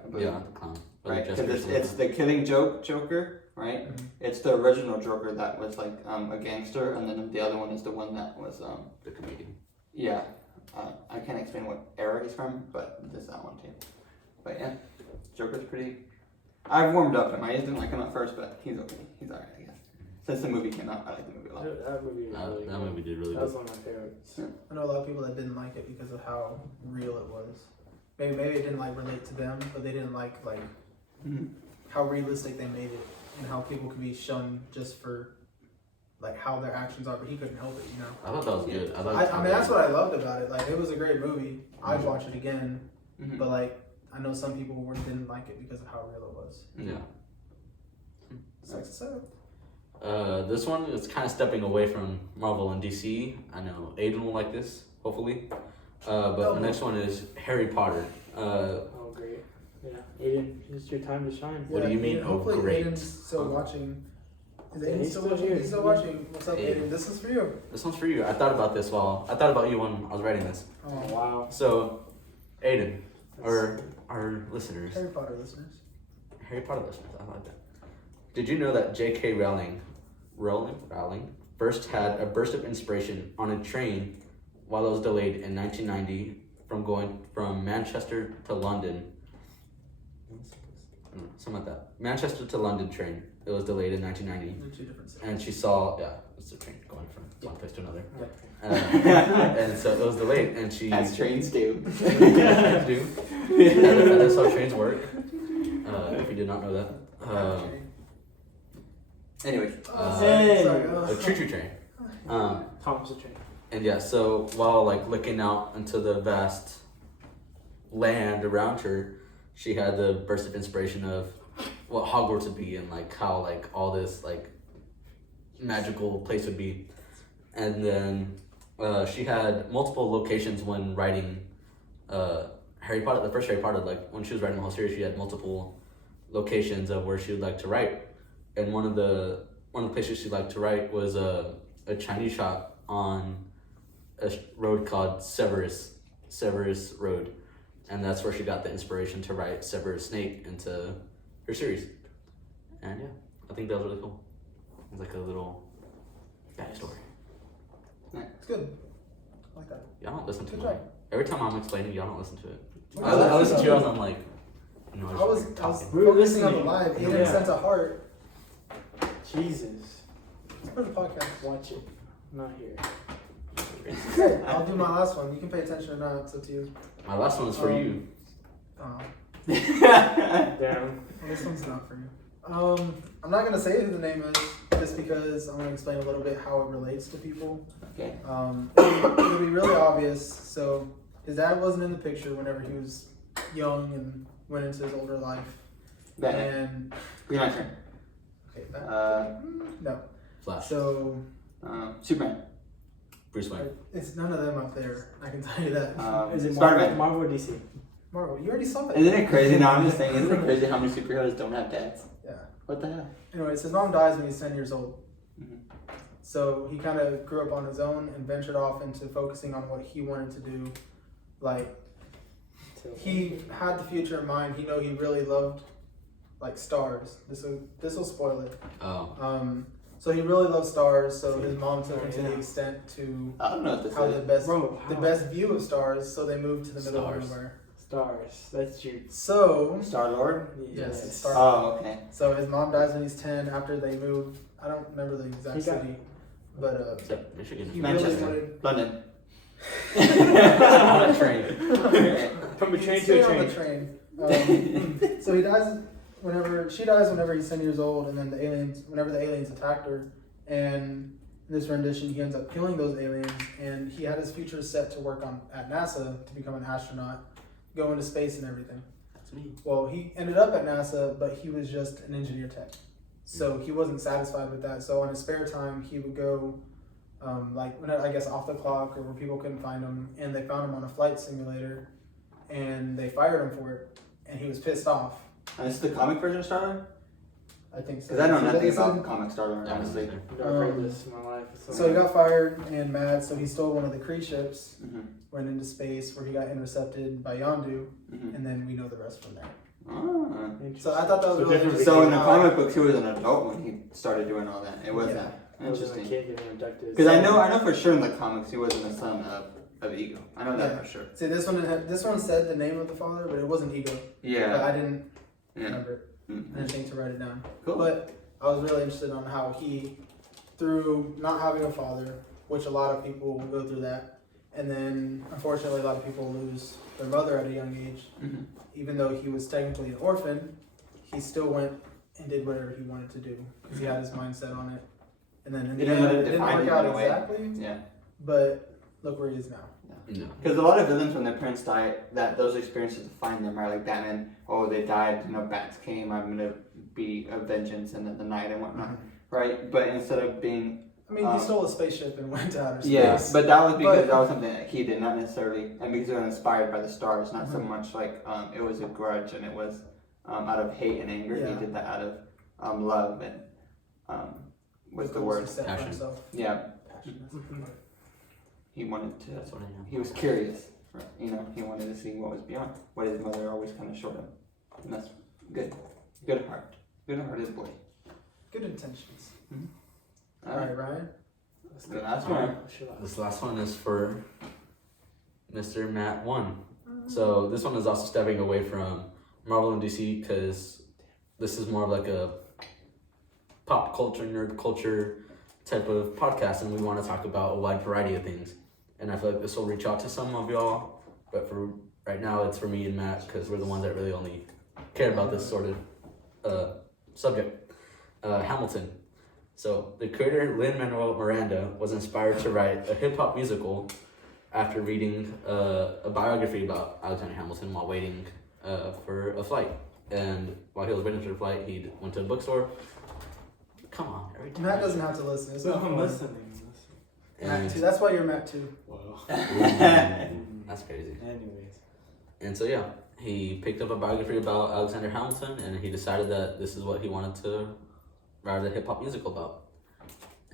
I believe. yeah, the clown. Or the Right, Jester because or it's something. the Killing Joke Joker, right? Mhm. It's the original Joker that was like a gangster, and then the other one is the one that was the comedian. yeah. I can't explain what era he's from, but there's that one too. But yeah, Joker's pretty. I've warmed up him. I didn't like him at first, but he's okay. He's alright, I guess. Since the movie came out, I like the movie a lot. That movie was really That good. movie did really That was good. one of my favorites. I know a lot of people that didn't like it because of how real it was. Maybe it didn't relate to them, but they didn't like Mhm. how realistic they made it and how people could be shunned just for how their actions are, but he couldn't help it, I thought that was good. I mean, that's what I loved about it. It was a great movie. I'd Mhm. watch it again, Mhm. but I know some people didn't like it because of how real it was. Yeah. Sucks to say. This one is kind of stepping away from Marvel and DC. I know Aiden will like this, hopefully. But the next one is Harry Potter. Oh, great. Yeah. Aiden, it's your time to shine. What do you mean, Aiden, oh, hopefully great? Aiden's still watching. Is Yeah, Aiden he's still still watching? here. He's still watching. What's up, Aiden. Aiden? This is for you. This one's for you. I thought about this I thought about you when I was writing this. Oh, Wow. So, Aiden, or our listeners, Harry Potter listeners. Harry Potter listeners, I like that. Did you know that J.K. Rowling first had a burst of inspiration on a train while it was delayed in 1990 from going from Manchester to London? Something like that. Manchester to London train. It was delayed in 1990. They're two different cities. And she saw, it's a train going from one place to another. Yeah. And so it was delayed, and she. As trains do. Trains do. That's how trains work. If you did not know that. Anyways, Hey. A choo-choo train. Thomas the Train. And yeah, so while looking out into the vast land around her, she had the burst of inspiration of what Hogwarts would be and how all this magical place would be. And then she had multiple locations when writing Harry Potter, the first Harry Potter, when she was writing the whole series, she had multiple locations of where she would like to write. And one of the places she liked to write was a Chinese shop on a road called Severus Road. And that's where she got the inspiration to write Severus Snape into her series. And yeah, I think that was really cool. It's like a little backstory. It's good. I like that. Y'all don't listen to Good me. job. Every time I'm explaining, y'all don't listen to it. I I listen to you and I'm like, I was talking. We were focusing on the listening. live. Aiden Yeah. sent a heart. Jesus. It's for the podcast. Watch it. I'm not here. Okay, I'll do my last one. You can pay attention or not. It's up to you. My last one is for you. Damn. This one's not for you. I'm not gonna say who the name is, just because I'm gonna explain a little bit how it relates to people. okay. It'll be really obvious. So his dad wasn't in the picture whenever he was young and went into his older life. Batman. And Green Lantern. okay, no. Flash. So Superman. Bruce Wayne. it's none of them up there. I can tell you that. Is it Spider-Man. Marvel or DC? Marvel, you already saw that. Isn't it crazy? No, I'm just saying, isn't it crazy how many superheroes don't have dads? Yeah. What the hell? Anyways, his mom dies when he's 10 years old. Mhm. So he kind of grew up on his own and ventured off into focusing on what he wanted to do. Like, he had the future in mind. He really loved, like, stars. This will spoil it. Oh. So he really loved stars. So his mom took him to the extent to I don't know what this have is. the best view of stars. So they moved to the middle of nowhere. Stars. That's your. So Star-Lord? yes, Star. Oh, okay. So his mom dies when he's 10. After they move, I don't remember the exact city, but Is that Michigan? he Manchester. really wanted. London. On a train. From a train Stay to a on train. the train. So he dies she dies whenever he's 10 years old, and then whenever the aliens attacked her, and in this rendition, he ends up killing those aliens, and he had his future set to work at NASA to become an astronaut, go into space and everything. That's me. Well, he ended up at NASA, but he was just an engineer tech. So he wasn't satisfied with that. So on his spare time, he would go, I guess off the clock or where people couldn't find him, and they found him on a flight simulator, and they fired him for it, and he was pissed off. And this is the comic version of Star-Lord? I think so. Because I know So nothing they said- about comic Star-Lord, honestly. I've never heard this in my life. So he got fired and mad, so he stole one of the Kree ships, Mm-hmm. went into space where he got intercepted by Yondu, Mm-hmm. and then we know the rest from there. Ah. So I thought that was really interesting. So in the comic books, he was an adult when he started doing all that. It wasn't Yeah. I was just a interesting. kid getting abducted. Because I know for sure in the comics he wasn't a son of Ego. I know that Yeah. for sure. See, this one said the name of the father, but it wasn't Ego. But Yeah. I didn't Yeah. remember it. I Mhm. didn't think to write it down. Cool. But I was really interested on how he, through not having a father, which a lot of people will go through that, and then unfortunately a lot of people lose their mother at a young age. Mhm. Even though he was technically an orphan, he still went and did whatever he wanted to do because he had his mindset on it. And then in He the didn't end, let it it didn't define work him out in a way. exactly, Yeah. but look where he is now. No. Because a lot of villains, when their parents die, that those experiences define them, right? Like Batman, oh, they died, bats came, I'm gonna be a vengeance in the night and whatnot, right? But instead of being, I mean, he stole a spaceship and went to outer space. yeah, but that was because But- that was something that he did, not necessarily, and because it was inspired by the stars, not so much like it was a grudge and it was out of hate and anger. Yeah. He did that out of love and what's the word? Set for Passion. himself. Yeah, Passion. he wanted to. That's what I am. He was curious, right? He wanted to see what was beyond, what his mother always kind of showed him, and that's good. Good hearted boy. Good intentions. All All right, right, Ryan. the last one. This last one is for Mr. Matt 1. So this one is also stepping away from Marvel and DC because this is more of like a pop culture, nerd culture type of podcast, and we want to talk about a wide variety of things. And I feel like this will reach out to some of y'all, but for right now, it's for me and Matt because we're the ones that really only care about this sort of subject. Hamilton. So the creator Lin-Manuel Miranda was inspired to write a hip-hop musical after reading a biography about Alexander Hamilton while waiting for a flight. And while he was waiting for the flight, he went to a bookstore. Come on, every time. Matt doesn't have to listen. It's not I'm fun. listening. Matt And, too. That's why you're Matt too. Wow. that's crazy. Anyways. And so yeah, he picked up a biography about Alexander Hamilton, and he decided that this is what he wanted to write a hip-hop musical about.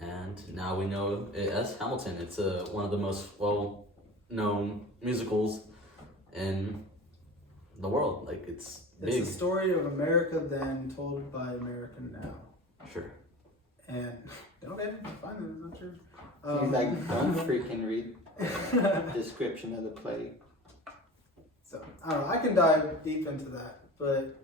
And now we know it as Hamilton. It's one of the most well-known musicals in the world. Like, it's big. It's the story of America then told by America now. Sure. And okay, fine. I'm not sure. He's like, don't freaking read description of the play. So I don't know. I can dive deep into that, but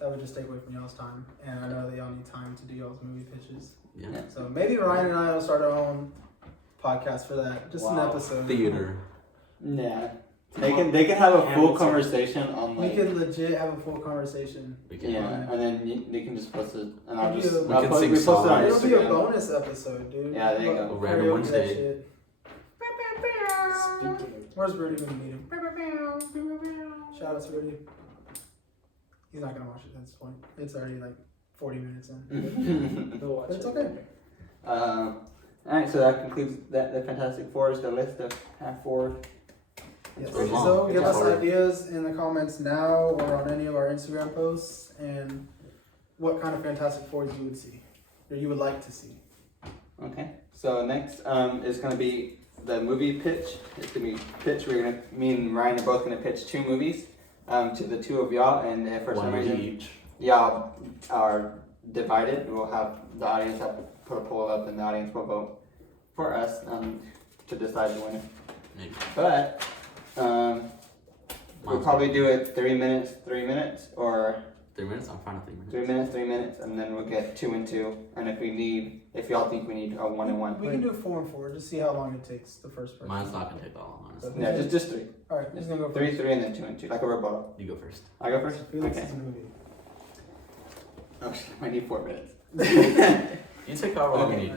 that would just take away from y'all's time, and I know that y'all need time to do y'all's movie pitches. Yeah. So maybe Ryan and I will start our own podcast for that. Just an Wow. episode. Theater. Yeah, they can have a full Hamilton. conversation on We like could legit have a full conversation. We can. yeah, and then they can just post it, and I'll We just can I'll post, sing we post it on It'll be a Instagram. bonus episode, dude. Yeah, there you go. A random Karaoke Wednesday. that shit. Speaking Where's Rudy when you need him? Shout out to Rudy. He's not gonna watch it at this point. It's already like 40 minutes in. of, go watch But it's it. okay. Alright, so that concludes the Fantastic Four is the list of half four Yes. Or long. So give us Or- ideas in the comments now or on any of our Instagram posts and what kind of Fantastic Fours you would see or you would like to see. Okay. So next is going to be the movie pitch. It's going to be pitch. Me and Ryan are both going to pitch 2 movies to the 2 of y'all, and if for some One movie reason each. y'all are divided, we'll have the audience have to put a poll up, and the audience will vote for us to decide the winner. Maybe. But we'll Mine's probably do it 3 minutes, or 3 minutes? I'm fine with 3 minutes. 3 minutes, and then we'll get 2 and 2. And if y'all think we need a 1 and 1, We can do 4 and 4. Just see how long it takes the first person. Mine's not gonna take that long, honestly. yeah, just 3. All right, who's gonna go 3, first? 3, and then 2 and 2, like a rebuttal. You go first. I go first. Felix Okay. is movie. Oh shit, I need 4 minutes. You take however long you need.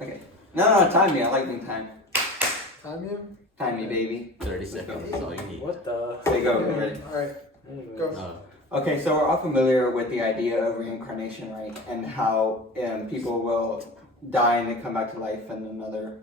Okay. No, time me. I like being time. Time you? Time me, baby. 30 seconds is all you need. What the? There you go. We're ready. All right, Anyways. go. Okay, so we're all familiar with the idea of reincarnation, right? And how people will die and they come back to life in another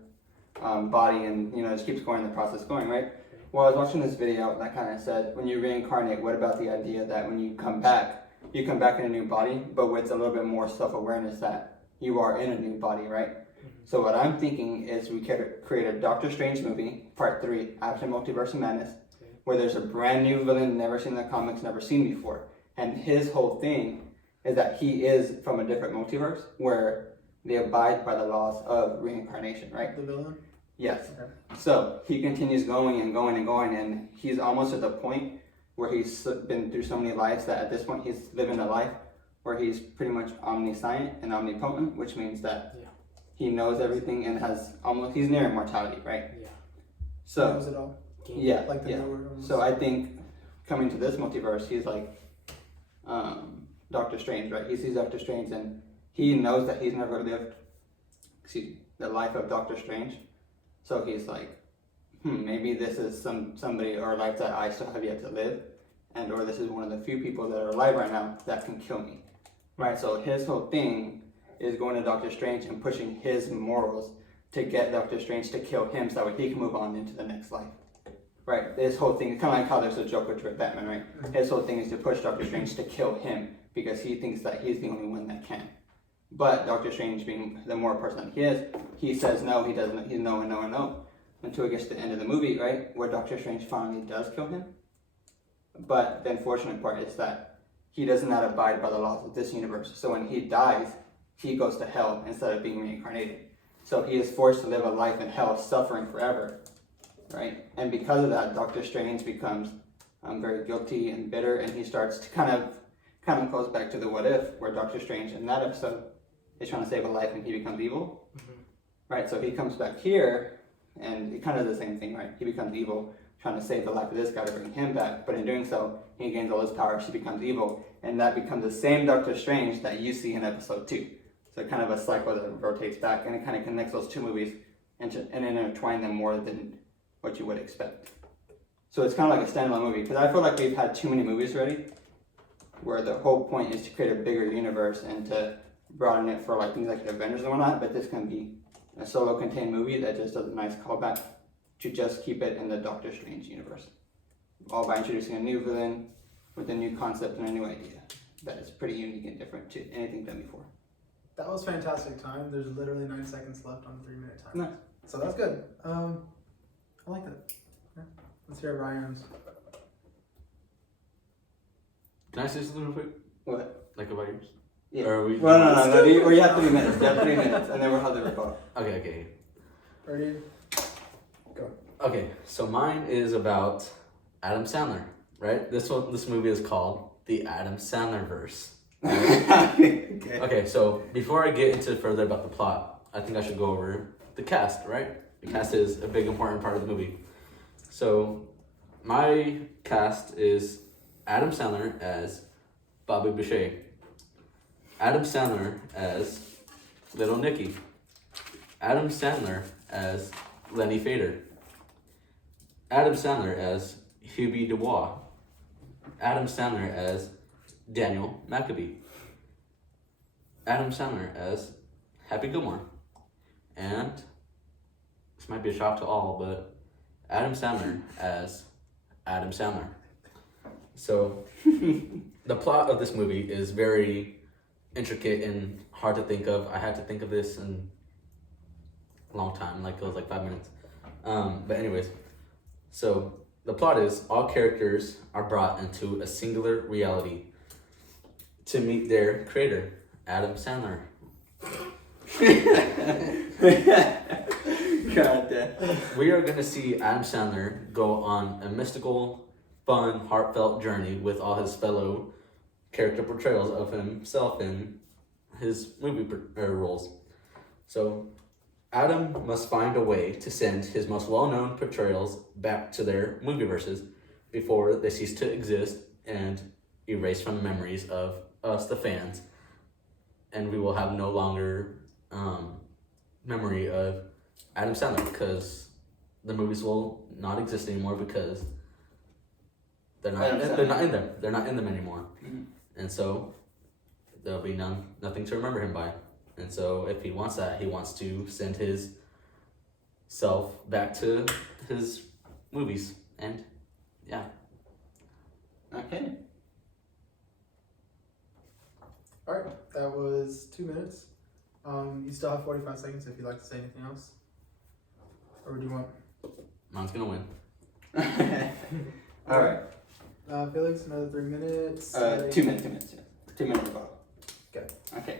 body, and just keeps going, the process going, right? Well, I was watching this video that kind of said, when you reincarnate, what about the idea that when you come back in a new body, but with a little bit more self-awareness that you are in a new body, right? So what I'm thinking is we could create a Doctor Strange movie, part 3, after Multiverse of Madness, where there's a brand new villain never seen in the comics, never seen before. And his whole thing is that he is from a different multiverse where they abide by the laws of reincarnation, right? The villain? Yes. Okay. So he continues going and going and going, and he's almost at the point where he's been through so many lives that at this point he's living a life where he's pretty much omniscient and omnipotent, which means that he knows everything and he's near immortality, right? Yeah. So Knows it all. yeah, Like the yeah. Nowhere almost. So I think coming to this multiverse, he's like Doctor Strange, right? He sees Doctor Strange and he knows that he's never lived, the life of Doctor Strange. So he's like, maybe this is somebody or a life that I still have yet to live, and or this is one of the few people that are alive right now that can kill me, right? So his whole thing is going to Doctor Strange and pushing his morals to get Doctor Strange to kill him so that he can move on into the next life. Right, this whole thing is kind of like how there's a Joker to Batman, right? His whole thing is to push Doctor Strange to kill him because he thinks that he's the only one that can. But Doctor Strange, being the moral person that he is, he says no, he doesn't, he's no and no and no. Until it gets to the end of the movie, right? Where Doctor Strange finally does kill him. But the unfortunate part is that he does not abide by the laws of this universe. So when he dies, he goes to hell instead of being reincarnated. So he is forced to live a life in hell, suffering forever. Right, and because of that, Doctor Strange becomes very guilty and bitter, and he starts to kind of goes back to the what if, where Doctor Strange in that episode is trying to save a life and he becomes evil. Right, so he comes back here, and it kind of the same thing, right? He becomes evil, trying to save the life of this guy to bring him back, but in doing so, he gains all his power, he becomes evil, and that becomes the same Doctor Strange that you see in episode 2. So kind of a cycle that rotates back, and it kind of connects those 2 movies and intertwine them more than what you would expect. So it's kind of like a standalone movie, because I feel like we've had too many movies already where the whole point is to create a bigger universe and to broaden it for like things like the Avengers and whatnot, but this can be a solo contained movie that just does a nice callback to just keep it in the Doctor Strange universe, all by introducing a new villain with a new concept and a new idea that is pretty unique and different to anything done before. That was fantastic time. There's literally 9 seconds left on the 3-minute time. Nice. So that's good. I like that. Yeah. Let's hear Ryan's. Can I say something real quick? What? Like about yours? Yeah. Or are we? Well, no. You have 3 minutes. You have 3 minutes, and then we'll have the rebuttal. Okay. Ready? Okay, so mine is about Adam Sandler, right? This movie is called The Adam Sandler Verse. Okay. Okay, so before I get into further about the plot, I think I should go over the cast, right? The cast is a big important part of the movie. So my cast is Adam Sandler as Bobby Boucher, Adam Sandler as Little Nicky, Adam Sandler as Lenny Fader, Adam Sandler as Hubie Dubois, Adam Sandler as Daniel Maccabee, Adam Sandler as Happy Gilmore, and this might be a shock to all, but Adam Sandler as Adam Sandler. So, the plot of this movie is very intricate and hard to think of. I had to think of this in a long time, like it was like 5 minutes. But anyways, so the plot is all characters are brought into a singular reality to meet their creator, Adam Sandler. God damn. We are going to see Adam Sandler go on a mystical, fun, heartfelt journey with all his fellow character portrayals of himself in his movie roles. So, Adam must find a way to send his most well-known portrayals back to their movieverses before they cease to exist and erase from the memories of us, the fans, and we will have no longer memory of Adam Sandler because the movies will not exist anymore because they're not in them. They're not in them anymore, and so there'll be nothing to remember him by. And so if he wants that, he wants to send his self back to his movies, and yeah. Okay. All right, that was 2 minutes. You still have 45 seconds if you'd like to say anything else. Or do you want? Mine's gonna win. All right. Felix, another 3 minutes. 2 minutes. Yeah. 2 minutes about. Okay. Okay.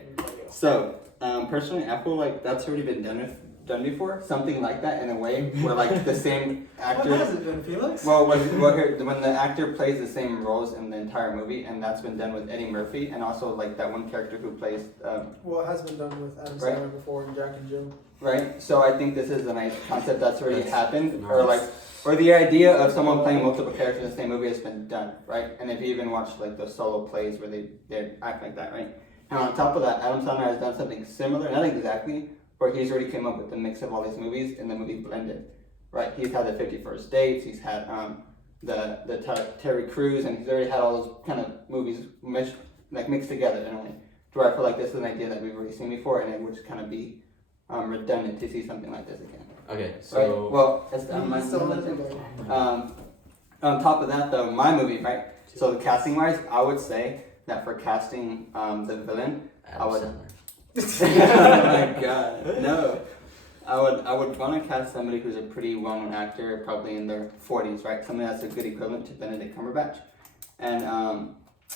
So, personally, I feel like that's already been done before. Something like that in a way where like the same actor. What has it been, Felix? Well, when the actor plays the same roles in the entire movie, and that's been done with Eddie Murphy, and also like that one character who plays. Well, it has been done with Adam Right. Sandler before and Jack and Jill. Right. So I think this is a nice concept that's already happened, nice. or the idea of someone playing multiple characters in the same movie has been done, right? And if you even watch like the solo plays where they act like that, right? And on top of that, Adam Sandler has done something similar, not exactly, where he's already came up with the mix of all these movies and the movie blended, right? He's had the 51st Dates, he's had the Terry Crews, and he's already had all those kind of movies mixed together in a way. To where I feel like this is an idea that we've already seen before, and it would just kind of be redundant to see something like this again. Okay, so Right? Well, it's on top of that, though, my movie, right? So the casting wise, I would say that for casting the villain, Adam would- Sandler. oh my god, no. I would want to cast somebody who's a pretty well-known actor, probably in their 40s, right? Somebody that's a good equivalent to Benedict Cumberbatch. And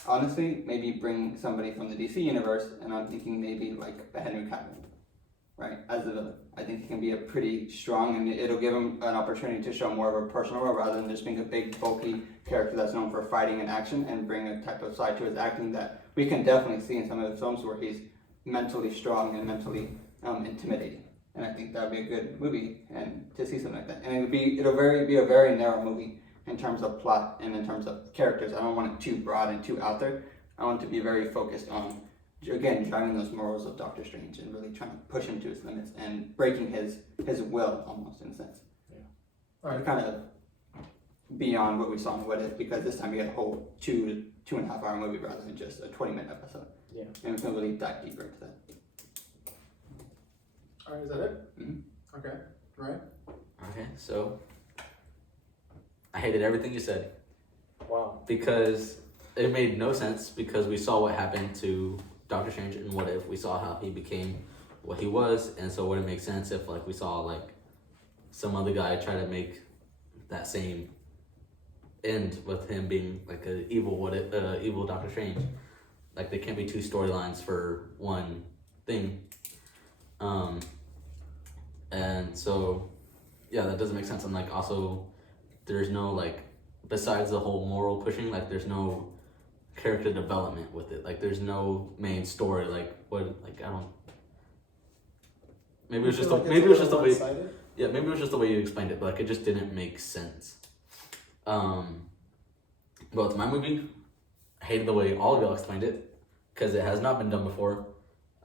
honestly, maybe bring somebody from the DC universe, and I'm thinking maybe like a Henry Cavill, right, as the villain. I think he can be a pretty strong, and it'll give him an opportunity to show more of a personal role rather than just being a big, bulky character that's known for fighting and action, and bring a type of side to his acting that we can definitely see in some of the films where he's mentally strong and mentally intimidating. And I think that would be a good movie, and to see something like that. And it'll be a very narrow movie in terms of plot and in terms of characters. I don't want it too broad and too out there. I want it to be very focused on, again, driving those morals of Doctor Strange and really trying to push him to his limits and breaking his will almost, in a sense. Yeah. All right. Kind of beyond what we saw in What If, because this time we had a whole 2.5 hour movie rather than just a 20-minute episode. Yeah. And we can really dive deeper into that. All right, is that it? Mm-hmm. Okay. Right. Okay, so I hated everything you said Wow. because it made no sense because we saw what happened to Doctor Strange and What If. We saw how he became what he was, and so would it make sense if like we saw like some other guy try to make that same end with him being like an evil Doctor Strange? Like there can't be two storylines for one thing. And so yeah, that doesn't make sense. And like also there's no like, besides the whole moral pushing, like there's no character development with it. Like there's no main story. Like what? Like I don't. Maybe it was just maybe it was just the way. Yeah, maybe it was just the way you explained it, but like it just didn't make sense. But with my movie, I hated the way all of y'all explained it because it has not been done before.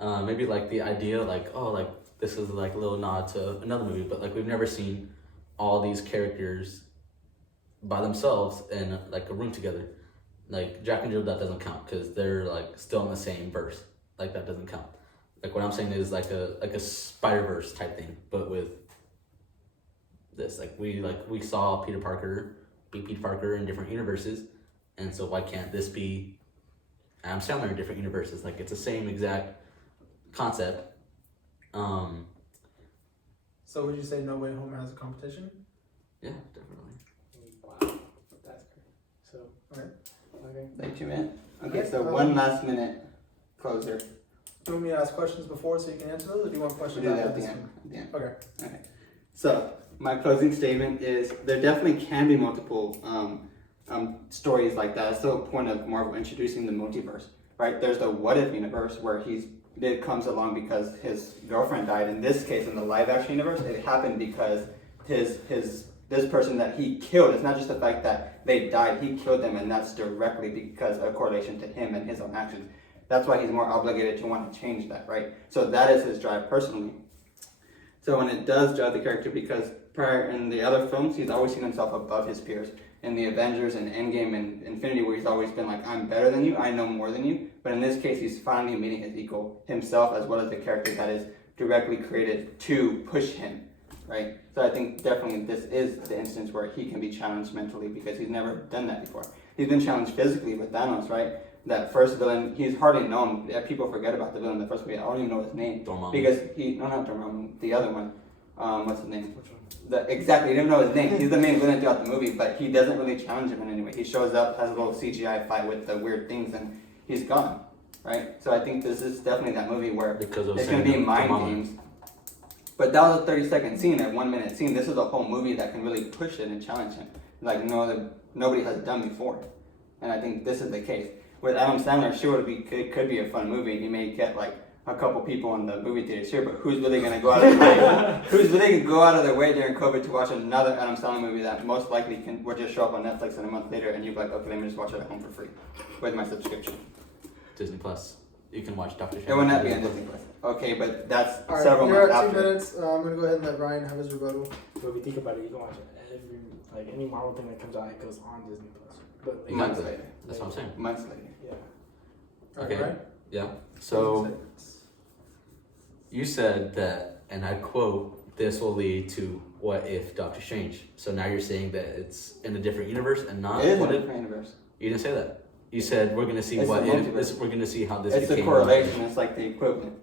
Maybe like the idea, like oh, like this is like a little nod to another movie, but like we've never seen all these characters by themselves in like a room together. Like Jack and Jill, that doesn't count because they're like still in the same verse. Like that doesn't count. Like what I'm saying is like a Spider-Verse type thing, but with this. We saw Peter Parker be Peter Parker in different universes, and so why can't this be Adam Sandler in different universes? Like, it's the same exact concept. So would you say No Way Home has a competition? Yeah, definitely. Wow, that's great. So, Okay. okay. Like 2 minutes. Okay, Okay, so 1 last minute closer. Do you want me to ask questions before so you can answer those, or do you want We'll questions do that after at the this end. one? At the end. Okay. So my closing statement is there definitely can be multiple stories like that. That's the point of Marvel introducing the multiverse, right? There's the what if universe where it comes along because his girlfriend died. In this case, in the live action universe, it happened because this person that he killed. It's not just the fact that they died; he killed them, and that's directly because of correlation to him and his own actions. That's why he's more obligated to want to change that, right? So that is his drive personally. So when it does drive the character, because prior in the other films, he's always seen himself above his peers. In the Avengers and Endgame and Infinity War, he's always been like, I'm better than you, I know more than you. But in this case, he's finally meeting his equal, himself, as well as the character that is directly created to push him, right? So I think definitely this is the instance where he can be challenged mentally because he's never done that before. He's been challenged physically with Thanos, right? That first villain, he's hardly known. People forget about the villain in the first movie. I don't even know his name. Dormammu. Because not Dormammu, the other one. What's his name? Which one? Exactly, he didn't know his name. He's the main villain throughout the movie, but he doesn't really challenge him in any way. He shows up, has a little CGI fight with the weird things, and he's gone, right? So I think this is definitely that movie where Because of it's going to be mind Dormammu. games. But that was a 30-second scene, a 1 minute scene. This is a whole movie that can really push it and challenge him, like nobody has done before. And I think this is the case. With Adam Sandler, sure, it could be a fun movie. You may get like a couple people in the movie theaters here, but who's really going to go out of their way? Who's really going to go out of their way during COVID to watch another Adam Sandler movie that most likely will just show up on Netflix and a month later, and you're like, okay, let me just watch it at home for free with my subscription. Disney Plus. You can watch Doctor Strange. It will not be on Disney Plus. Okay, but that's All right, several you're months at 2 after. minutes. I'm going to go ahead and let Ryan have his rebuttal. But if you think about it, you can watch it any Marvel thing that comes out, it goes on Disney Plus. But Months Exactly. later. That's what I'm saying. Months later. yeah. All Okay. right, Ryan? Yeah. Closing So statements. you said that, and I quote, this will lead to what if Doctor Strange. So now you're saying that it's in a different universe and not It is a what if? different universe. You didn't say that. You said we're gonna see It's what the if. multiverse. We're gonna see how this It's the became. correlation. It's like the equivalent.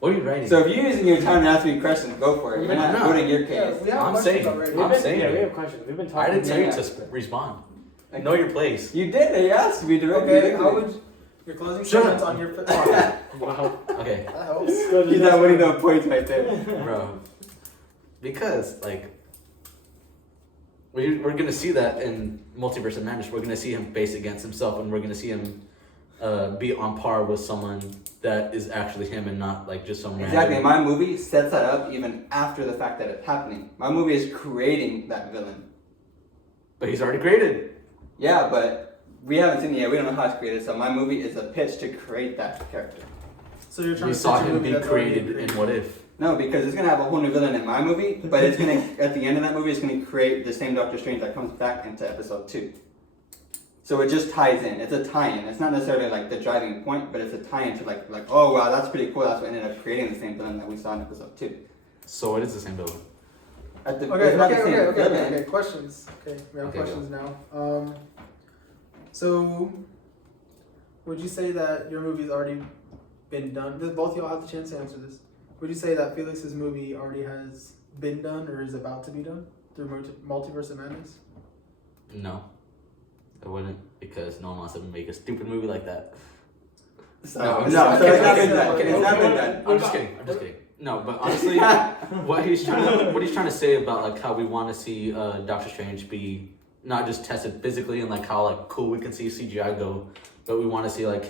What are you writing? So if you're using your time to ask me questions, go for it. You're not No. putting your Yeah, case. we have I'm questions saying- already. I'm saying yeah, it. we have questions. We've been I talking. didn't tell you Yeah. to respond. Okay. Know your place. You did. You asked me directly. Okay, how would your closing Shut statements on your... Oh, Wow. Okay, that helps. He's not winning the points right there. bro. Because we're gonna see that in Multiverse of Madness. We're gonna see him face against himself, and we're gonna see him be on par with someone that is actually him and not like just some Exactly. random. My movie sets that up even after the fact that it's happening. My movie is creating that villain. But he's already created. Yeah, but we haven't seen it yet. We don't know how it's created. So my movie is a pitch to create that character. So you're trying We to saw pitch a him movie be that's already created been in What If. No, because it's gonna have a whole new villain in my movie, but it's gonna at the end of that movie, it's gonna create the same Doctor Strange that comes back into episode 2. So it just ties in. It's a tie-in. It's not necessarily like the driving point, but it's a tie-in to like oh wow, that's pretty cool. That's what ended up creating the same villain that we saw in episode 2. So it is the same villain. It's Okay, not the same villain. okay. Questions. Okay, we have Okay, questions now. So, would you say that your movie's already been done? Both of y'all have the chance to answer this. Would you say that Felix's movie already has been done or is about to be done through Multiverse of Madness? No, I wouldn't, because no one wants to make a stupid movie like that. So, No, no, I'm so just- it's not okay, been done. okay, It's not okay. been done. I'm just kidding. No, but honestly, what he's trying to say about like how we want to see Doctor Strange be not just tested physically and like how like cool we can see CGI go, but we want to see like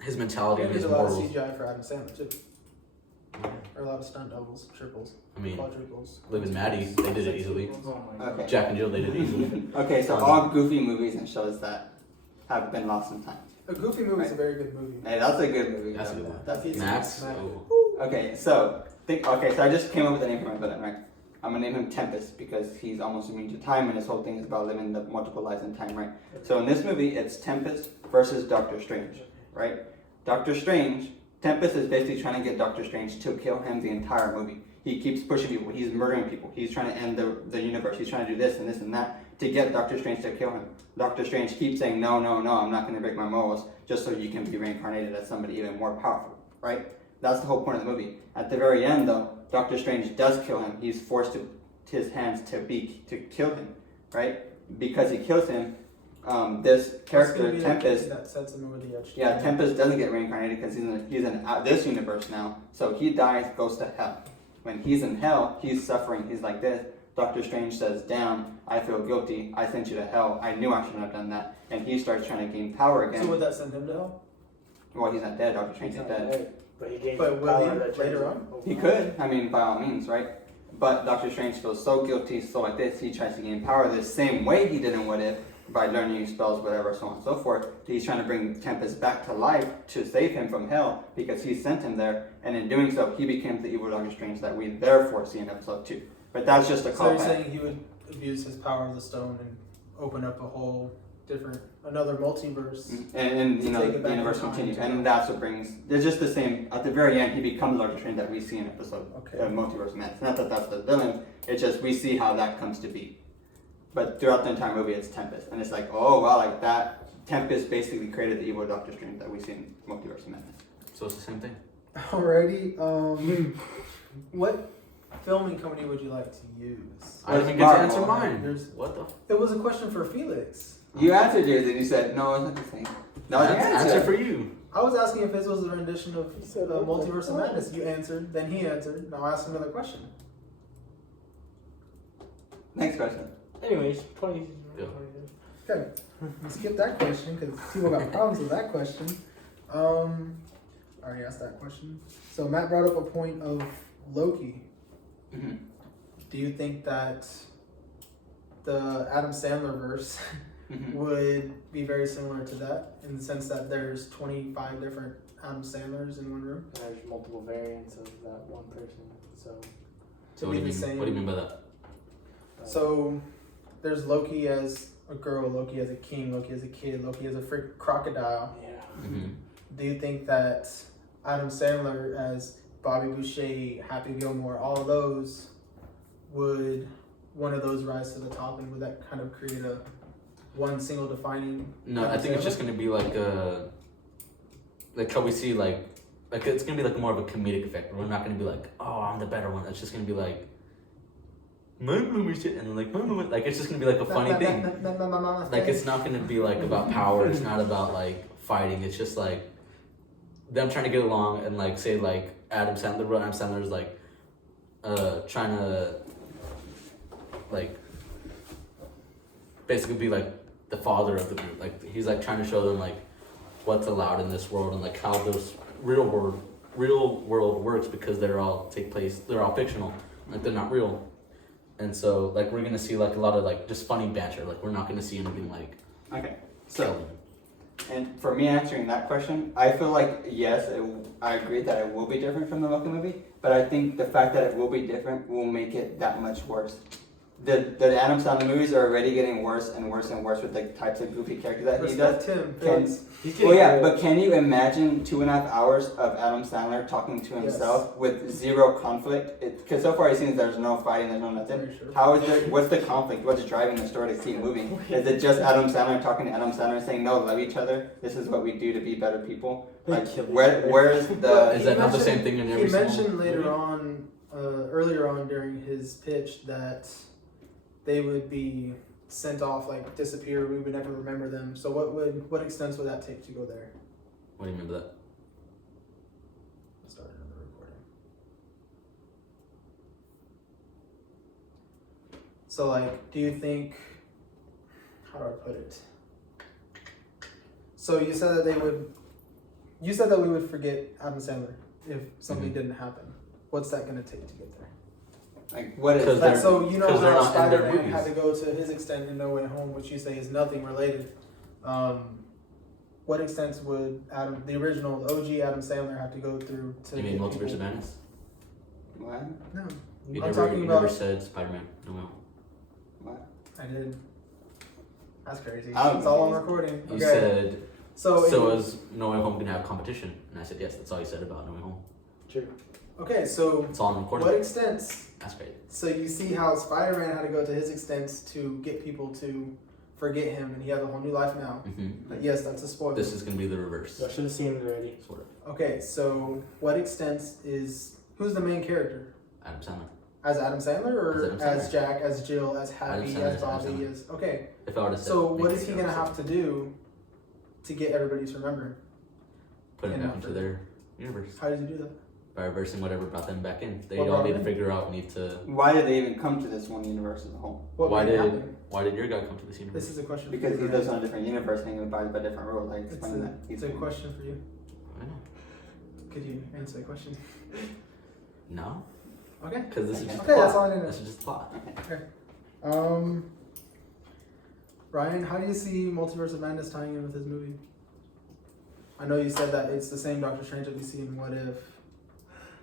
his mentality and There's his a lot of morals. CGI for Adam Sandler too. Or a lot of stunt doubles, triples, I mean, quadruples. Liv and Maddie, they did it easily. Oh my God. Okay. Jack and Jill, they did it easily. Okay, so all goofy movies and shows that have been lost in time. A Goofy movie is a very good movie. Hey, that's a good movie. That's a good one. That's easy. Max. Max. Oh. Okay, so so I just came up with a name for my villain, right? I'm gonna name him Tempest because he's almost immune to time, and his whole thing is about living the multiple lives in time, right? So in this movie, it's Tempest versus Doctor Strange, right? Doctor Strange Tempest is basically trying to get Doctor Strange to kill him the entire movie. He keeps pushing people. He's murdering people. He's trying to end the universe. He's trying to do this and this and that to get Doctor Strange to kill him. Doctor Strange keeps saying, no, no, no, I'm not going to break my morals just so you can be reincarnated as somebody even more powerful, right? That's the whole point of the movie. At the very end, though, Doctor Strange does kill him. He's forced to his hands to kill him, right? Because he kills him, this character Tempest. That sets him over the edge. Yeah, Tempest doesn't get reincarnated because he's in this universe now. So he dies, goes to hell. When he's in hell, he's suffering. He's like this. Doctor Strange says, "Damn, I feel guilty. I sent you to hell. I knew I shouldn't have done that." And he starts trying to gain power again. So would that send him to hell? Well, he's not dead. Doctor Strange is dead. But he gained But will power he that later changes on? him. He could. I mean, by all means, right? But Doctor Strange feels so guilty, so like this, he tries to gain power the same way he did in What If, by learning new spells, whatever, so on and so forth. He's trying to bring Tempest back to life to save him from hell because he sent him there, and in doing so, he becomes the evil Doctor Strange that we therefore see in episode 2. But that's just a So you're callback. saying he would abuse his power of the stone and open up a whole another multiverse? And you know, Take it the back universe in time. continues, and that's what brings. It's just the same. At the very end, he becomes Doctor Strange that we see in episode Okay. Multiverse Madness. Not that that's the villain. It's just we see how that comes to be. But throughout the entire movie, it's Tempest, and it's like, oh wow, like that. Tempest basically created the evil Doctor Strange that we see in Multiverse Madness. So it's the same thing. Alrighty. What filming company would you like to use? I didn't even get to Marvel. answer mine. There's- What the? It was a question for Felix. You answered yours, and you said no, it's not the same. No, the Answer for you. I was asking if his was a rendition of said, Multiverse of Madness. You answered, then he answered. Now ask another question. Next question. Anyways, 20. Yeah. Okay, let's skip that question because people got problems with that question. I already asked that question. So Matt brought up a point of Loki. Mm-hmm. Do you think that the Adam Sandler verse Mm-hmm. would be very similar to that in the sense that there's 25 different Adam Sandlers in one room? And there's multiple variants of that one person. So, So To what be do you the mean? same. What do you mean by that? So there's Loki as a girl, Loki as a king, Loki as a kid, Loki as a freak crocodile. yeah. Mm-hmm. Do you think that Adam Sandler as Bobby Boucher, Happy Gilmore, all of those, would one of those rise to the top, and would that kind of create a one single defining? No, I think it's just gonna be like how we see like it's gonna be like more of a comedic effect. We're not gonna be like, oh, I'm the better one. It's just gonna be like, my mom is shit, and then like my mom, like it's just gonna be like a funny thing. Like it's not gonna be like about power. It's not about like fighting. It's just like them trying to get along and like say like Adam Sandler's like trying to like basically be like the father of the group. Like he's like trying to show them like what's allowed in this world and like how this real world works because they're all fictional. Like they're not real. And so like we're gonna see like a lot of like just funny banter. Like we're not gonna see anything like Okay. So. killing. And for me answering that question, I feel like yes, I agree that it will be different from the Loki movie, but I think the fact that it will be different will make it that much worse. The Adam Sandler movies are already getting worse and worse and worse with the types of goofy characters that he does. Respect him, Can- Felix. Well, yeah, but can you imagine 2.5 hours of Adam Sandler talking to himself with zero conflict? Because so far it seems there's no fighting, there's no nothing. Very sure. How is there? What's the conflict? What's driving the story to keep moving? Is it just Adam Sandler talking to Adam Sandler saying, "No, love each other. This is what we do to be better people"? Like, where's the? Is that not the same thing in every He single mentioned later movie? on, earlier on during his pitch, that they would be sent off, like disappear. We would never remember them. So what extents would that take to go there? What do you mean by that? Start another recording. So like, do you think? How do I put it? So you said that they would. You said that we would forget Adam Sandler if something Mhm. didn't happen. What's that going to take to get there? Like, what is? Because Like, they're- so you know because they're how not in their Spider-Man had to movies. go to his extent in No Way Home, which you say is nothing related. What extents would the original, the OG Adam Sandler have to go through to? You mean get Multiverse of people- Madness? What? No, You I'm never, talking you about. never said Spider-Man. No. What? I did. That's crazy. I'm It's all on confused. recording. You Okay. said So is No Way Home gonna have competition? And I said yes. That's all you said about No Way Home. True. okay, so It's all on recording. what extents? That's great. So you see how Spider-Man had to go to his extents to get people to forget him, and he has a whole new life now. But yes, that's a spoiler. This is gonna be the reverse. I should have seen it already. Sort of. Okay, so what extents is who's the main character? Adam Sandler. As Adam Sandler, or As Adam as Jack, as Jill, as Happy, Adam Sandler, as as Adam Bobby, Sandler. as okay. If I were to say. So what is he gonna have to do to get everybody to remember him? Put it in back that into first- their universe How does he do that? by reversing whatever brought them back in. They What all brought need them to in? figure out. Need to. Why did they even come to this one universe as a whole? What Why made it did happen? Why did your guy come to this universe? This is a question Because for he you. lives on a different universe and he abides by different rules. I It's explained that. it's a question for you. I know. Could you answer the question? No, Okay. because this is just Okay, plot. that's all I need to know. This is just plot. Ryan, how do you see Multiverse of Madness tying in with his movie? I know you said that it's the same Doctor Strange that we see in What If,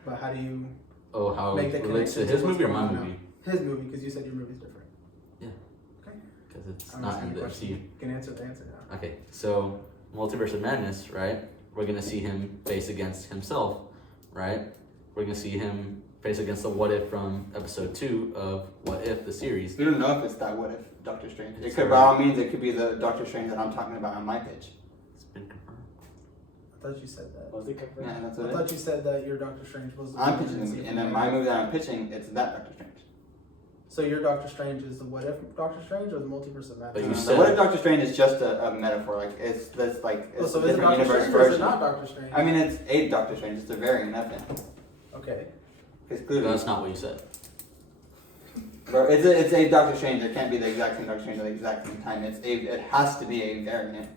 but how do you Oh, how Make the it relates to connection to his what's movie or my going on movie? his movie? Because you said your movie's different. Because it's I'm not asking in a the question. MCU. You can answer the answer now. Okay, so Multiverse of Madness, right? We're gonna see him face against himself, right? We're gonna see him face against the What If from episode 2 of What If the series. We don't know if it's that what if Doctor Strange. It It's could, by all means, it could be the Doctor Strange that I'm talking about on my pitch. It's been confirmed. I thought you said that. Was it confirmed? Yeah, that's I what it is. thought you said that your Doctor Strange was the I'm one pitching that the we movie, see and from then What my If. movie that I'm pitching, it's that Doctor Strange. So your Doctor Strange is the What If Doctor Strange or the Multiverse of Madness? But you The said- what if Doctor Strange is just a metaphor? Like it's this like Oh, it's so a is it different Doctor universe Strange or is it version. not Doctor Strange? I mean, it's a Doctor Strange. It's a variant of him. Okay. Because No, clearly, that's not what you said. bro, it's a Doctor Strange. It can't be the exact same Doctor Strange at the exact same time. It has to be a variant.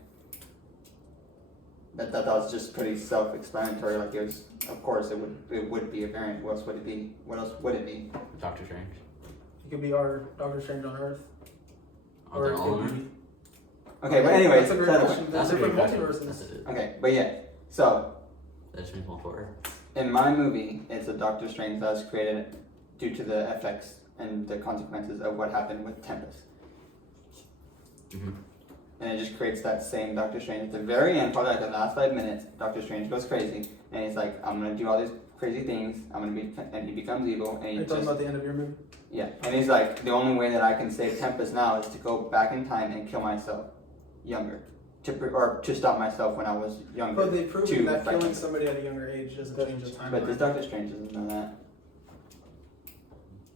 That was just pretty self-explanatory. Like it was, of course, it would be a variant. What else would it be? What else would it be? Doctor Strange. It could be our Doctor Strange on Earth. Are they it all could on Earth? be. Okay, but anyway, That's a great question. There's That's a different great question. multiverses. That's it. okay, but yeah. So That just means multiple Earth. in my movie, it's a Doctor Strange that's created due to the effects and the consequences of what happened with Tempest. Mm-hmm. And it just creates that same Doctor Strange. At the very end, probably like the last 5 minutes, Doctor Strange goes crazy, and he's like, "I'm gonna do all these crazy things. I'm gonna be," and he becomes evil. And Are he you talking just, about the end of your movie? yeah, and he's like, "The only way that I can save Tempest now is to go back in time and kill myself, younger, or to stop myself when I was younger." But they've proven to that fight killing him. somebody at a younger age doesn't change the timeline. But this Doctor Strange doesn't know that.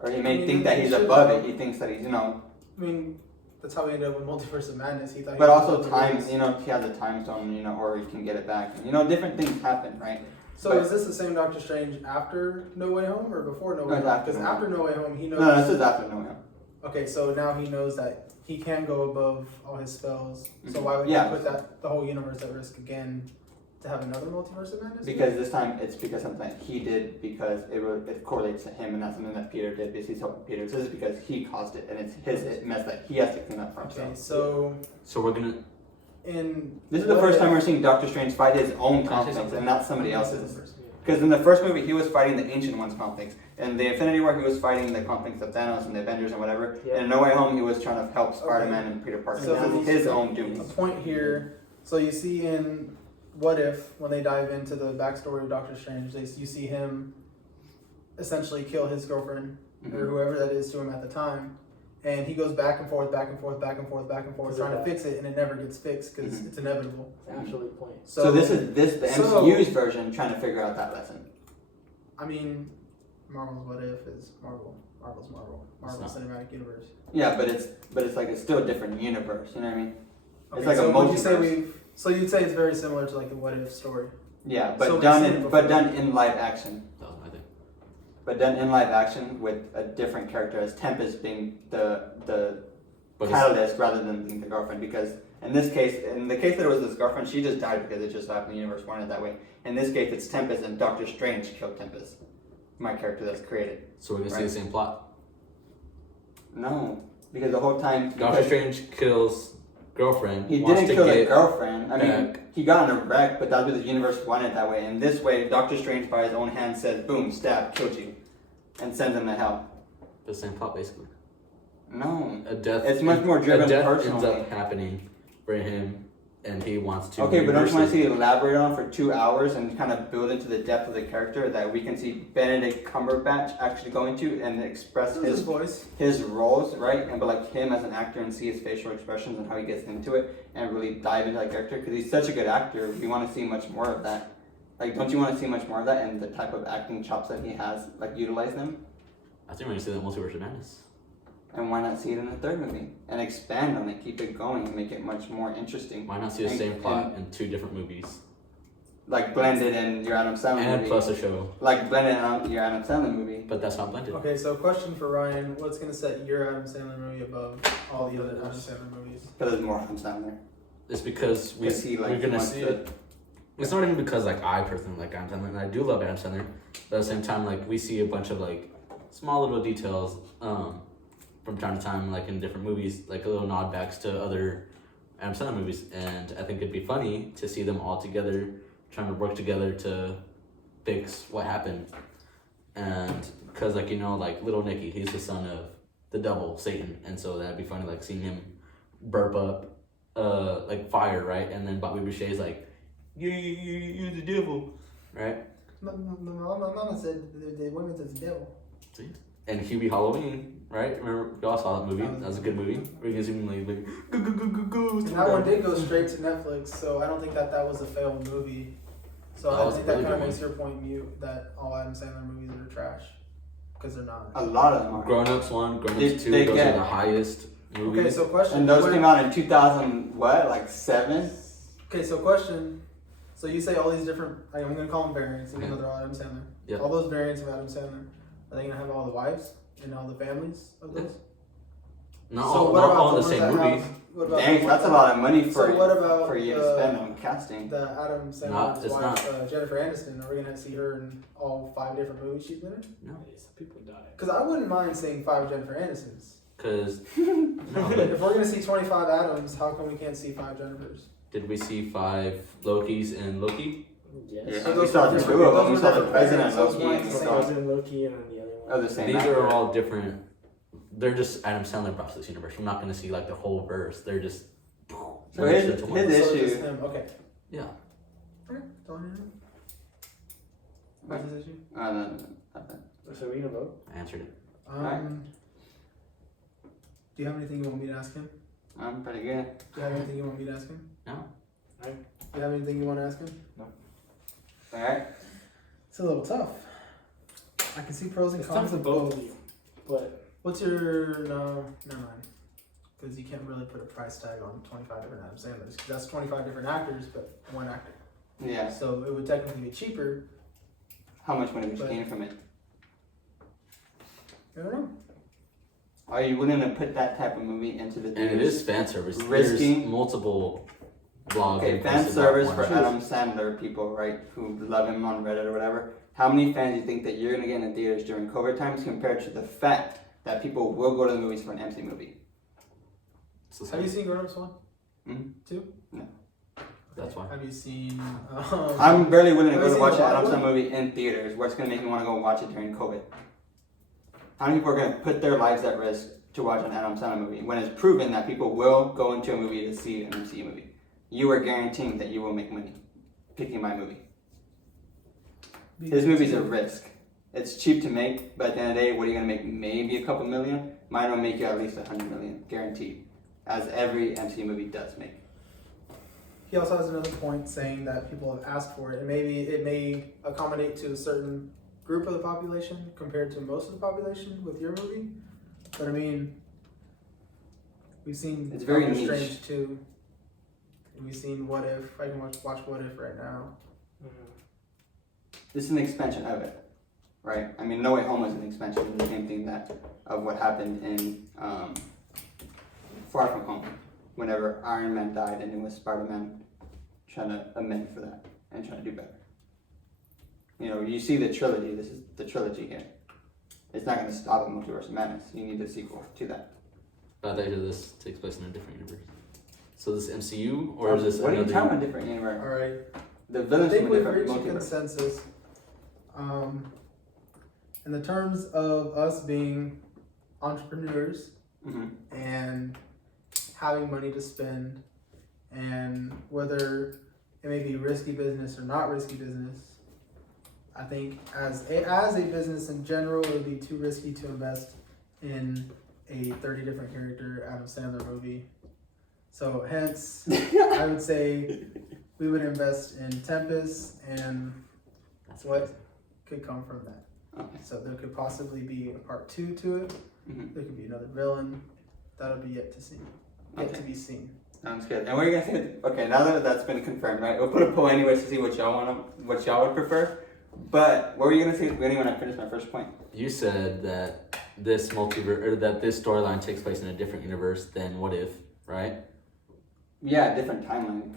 Or he may I mean, think that he he's should above know. it. He thinks that he's, I mean, that's how we ended up with Multiverse of Madness. He thought he But was also above the time, rules. he has a time stone, or he can get it back. Different things happen, right? So but- is this the same Doctor Strange after No Way Home or before No Way it's Home? after Because No Way after No Way Home, he knows. No, this is after No Way Home. Okay, so now he knows that he can go above all his spells. So Mhm. why would Yeah. he put the whole universe at risk again to have another Multiverse of Madness? Because this time it's because something he did because it correlates to him and not something that Peter did because he's helping Peter. So this is because he caused it and it's his mess that he has to clean up for Okay, himself. so So we're gonna. in This is the What first If- time we're seeing Doctor Strange fight his own Can I say conflicts something? and not somebody else's. Yeah. Because in the first movie, he was fighting the Ancient One's conflicts. In the Infinity War, he was fighting the conflicts of Thanos and the Avengers and whatever. Yeah. And in No Way Home, he was trying to help Spider-Man and Peter Parker. So- This is his own a doings. point here. So you see in What If, when they dive into the backstory of Doctor Strange, you see him essentially kill his girlfriend or Mhm. whoever that is to him at the time, and he goes back and forth, back and forth, back and forth, back and forth, Because of trying to that. fix it, and it never gets fixed because Mhm. it's inevitable. Absolute point. So this is the so- MCU's version trying to figure out that lesson. I mean, Marvel's What If is Marvel. Marvel's Marvel. Marvel It's Cinematic Universe. Yeah, but it's like it's still a different universe. You know what I mean? Okay, like a so would you say multiverse. so you'd say it's very similar to like the What If story. Yeah, but So we've done seen it in before. live action. That was my thing. But done in live action with a different character as Tempest being the But it's, catalyst rather than being the girlfriend. Because in the case that it was this girlfriend, she just died because it just happened. The universe wanted it that way. In this case, it's Tempest and Doctor Strange killed Tempest. My character that's created. so we're gonna see Right. the same plot. No, because the whole time Doctor Strange kills girlfriend. he wants didn't to kill the get girlfriend. I mean, back. he got in a wreck, but that's what the universe wanted that way. And this way, Doctor Strange by his own hand says, "Boom, stab, killed you," and sends him to hell. the same plot basically. No, A death. It's much more driven a death personally. ends up happening for him and he wants to. Okay, but don't you want to reverse see it elaborate on for 2 hours and kind of build into the depth of the character that we can see Benedict Cumberbatch actually going to and express This is his voice. his roles, right? And but like him as an actor and see his facial expressions and how he gets into it and really dive into that character because he's such a good actor. We want to see much more of that. Like, don't you want to see much more of that and the type of acting chops that he has? Like, utilize them. I think we're gonna see that Multiverse of Madness. And why not see it in the third movie and expand on it, keep it going, and make it much more interesting? Why not see the same plot in 2 different movies? Like blended in your Adam Sandler And movie. plus a show. Like blended in your Adam Sandler movie. But that's not blended. Okay, so question for Ryan: what's gonna set your Adam Sandler movie above all the other Adam Sandler movies? But there's more Adam Sandler. It's because Because he like we're gonna wants see to- it. It's not even because like I personally like Adam Sandler, and I do love Adam Sandler. But at the same time, like we see a bunch of like small little details from time to time, like in different movies, like a little nod backs to other Adam Sandler movies, and I think it'd be funny to see them all together, trying to work together to fix what happened. And because like like little Nicky, he's the son of the devil, Satan, and so that'd be funny, like seeing him burp up like fire, right? And then Bobby Boucher's like, you're the devil, right? My mama said the women's is the devil. See? And Hubie Halloween, right? Remember, we all saw that movie. That was a good movie. Where he gets him like, go. And that one did go straight to Netflix, so I don't think that was a failed movie. So That I was think a really that kind good of makes your point mute that all Adam Sandler movies are trash because they're not. A lot of them are. Grown Ups 1, Grown They- Ups 2, they those get- are the highest movies. Okay, so question. And those when- came out in 2000, what? Like 7? Okay, so question. So you say all these different, I'm going to call them variants, even though they're all Adam Sandler. Yeah. All those variants of Adam Sandler, are they going to have all the wives and all the families of those? Not So all, what not about all in the the ones same that have- movie. What about Dang, the that's a ones lot of money for, So what about, for you to spend on casting. the Adam No, Sandler's it's wife, Jennifer Aniston? Are we going to see her in all 5 different movies she's been in? Some people die. Because I wouldn't mind seeing 5 Jennifer Anistons. Because, If we're going to see 25 Adams, how come we can't see 5 Jennifers? did we see 5 Lokis in Loki? Yes. Yeah, So we those saw were the different- 2 of them. those We were saw the different president variants, those Loki. weren't And the we same. saw President Loki and then the other one. Oh, the same These actor. are all different. They're just Adam Sandler brought to this universe. We're not going to see like the whole verse. They're just. So his So it's issue. just him. Okay. Yeah. Okay, that's all I need. What's his issue? No. So we gonna vote? I answered it. Alright. Do you have anything you want me to ask him? I'm pretty good. Do you have anything you want me to ask him? No. Do you have anything you want to ask him? Alright. It's a little tough. I can see pros and It's tough cons for of both both. of you, but What's your no? Never mind. Because you can't really put a price tag on 25 different Adam Sandlers. 'Cause that's 25 different actors, but one actor. Yeah. So it would technically be cheaper. How much money would you But- gain from it? I don't know. Are you willing to put that type of movie into the And it theaters? is fan service. Risky. There's multiple blogs. Okay, and fan places that service want for to- Adam Sandler people, right, who love him on Reddit or whatever. How many fans do you think that you're going to get in the theaters during COVID times compared to the fact that people will go to the movies for an empty movie? It's the Have you same. seen Grown Ups 1? Mhm. 2? No. That's why. Have you seen? I'm barely willing to Have go you to seen watch an the Adam Wild Sandler movie in theaters where it's going to make me want to go watch it during COVID. How many people are going to put their lives at risk to watch an Adam Sandler movie when it's proven that people will go into a movie to see an MCU movie? You are guaranteeing that you will make money picking my movie. His movie's a risk. It's cheap to make, but at the end of the day, what are you going to make? Maybe a couple million? Mine will make you at least 100 million, guaranteed. As every MCU movie does make. He also has another point saying that people have asked for it, and maybe it may accommodate to a certain group of the population compared to most of the population with your movie. But I mean, we've seen It's very Doctor niche. Strange 2. And we've seen What If. I can watch What If right now. This is an expansion of it, right? I mean, No Way Home was an expansion of the same thing that of what happened in Far From Home, whenever Iron Man died, and it was Spider-Man trying to amend for that and trying to do better. You know, you see the trilogy. This is the trilogy here. It's not going to stop at Multiverse of Madness. You need a sequel to that. But I thought this takes place in a different universe. So this MCU or is this What are you another? talking about? Different universe? All right. The I villains think from a we've different reached a multiverse. consensus. In the terms of us being entrepreneurs Mm-hmm. and having money to spend and whether it may be risky business or not risky business, I think as a business in general, it would be too risky to invest in a 30 different character Adam Sandler movie. So hence, I would say we would invest in Tempest and That's what could come from that. Okay. So there could possibly be a part 2 to it. Mhm. There could be another villain. That'll be yet to see. Yet Okay. to be seen. Sounds good. And we're gonna say, okay, now that that's been confirmed, right? We'll put a poll anyways to see what y'all would prefer. But what were you gonna say at the beginning when I finished my first point? You said that this multiverse or that this storyline takes place in a different universe than What If, right? Yeah, different timeline,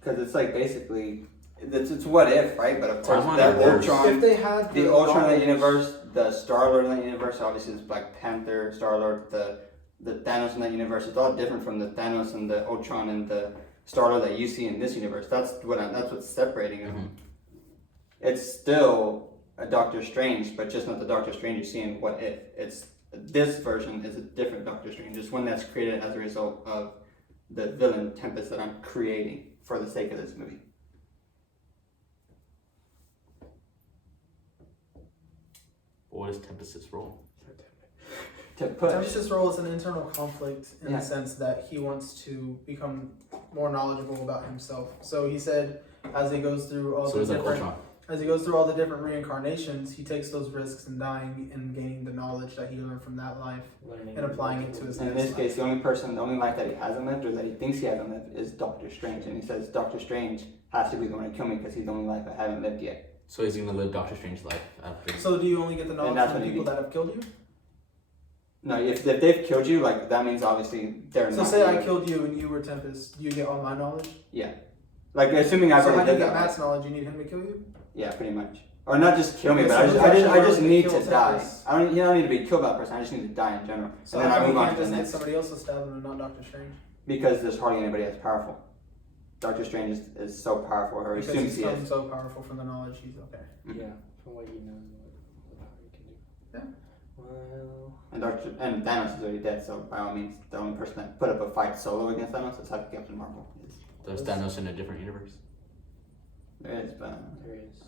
because it's like basically it's what if, right? But of course, Timeline that or verse? Ultron, If they had the Ultron in knowledge- that universe, the Star Lord in that universe, obviously is Black Panther, Star Lord, the Thanos in that universe. It's all different from the Thanos and the Ultron and the Star Lord that you see in this universe. That's what's separating them. Mhm. It's still a Doctor Strange, but just not the Doctor Strange you see in What If. It's this version is a different Doctor Strange. It's one that's created as a result of the villain Tempest that I'm creating for the sake of this movie. What is Tempest's role? To push. Tempest's role is an internal conflict in Yeah. the sense that he wants to become more knowledgeable about himself. So he said, as he goes through all So the it's like different, Ultron. as he goes through all the different reincarnations, he takes those risks in dying and gaining the knowledge that he learned from that life Learning and applying it to his In next this life. case, the only life that he hasn't lived or that he thinks he hasn't lived is Doctor Strange. And he says Doctor Strange has to be the one to kill me because he's the only life I haven't lived yet. So he's gonna live Doctor Strange's life after. So do you only get the knowledge that's from what he people means. that have killed you? No, if they've killed you, like that means obviously they're So not. say I you. killed you and you were Tempest, do you get all my knowledge? Like assuming I've So how already do you lived get that life. Matt's knowledge? You need him to kill you? Yeah, pretty much. Or not just kill me, Okay, but so I he's just, I just, actually I just willing need to to kill die. Tempest. You don't need to be killed by that person. I just need to die in general. So and then how I come move you on can't to the just get next. somebody else to stab him and not Doctor Strange? Because there's hardly anybody as powerful. Doctor Strange is so powerful, or Because assumes he's he become is. so powerful from the knowledge he's okay. Yeah, from what he knows, what power he can do. Yeah. Well, And Thanos is already dead, so by all means, the only person that put up a fight solo against Thanos is like Captain Marvel. There's Thanos in a different universe. There is, but there he is.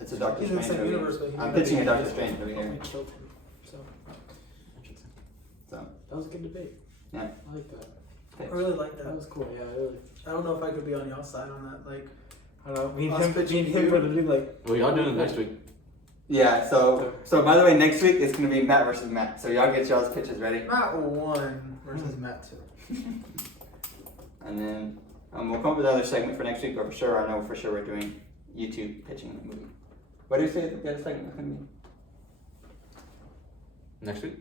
it's a Doctor He's in the Strange same movie. universe, but he's I'm gonna pitching be- a Doctor Strange movie here. We killed him. So Interesting. that was a good debate. Yeah. I like that. I really like That that. was cool. Yeah, really. I don't know if I could be on y'all's side on that. Like, I don't know. Me and Us him, pitching me and him you. would be like, Well, y'all doing it next week. Yeah, so by the way, next week it's gonna be Matt versus Matt. So y'all get y'all's pitches ready, Matt 1 versus Matt 2. and then we'll come up with another segment for next week. But for sure, I know for sure we're doing YouTube pitching the movie. What do you say the other segment is gonna be? Next week,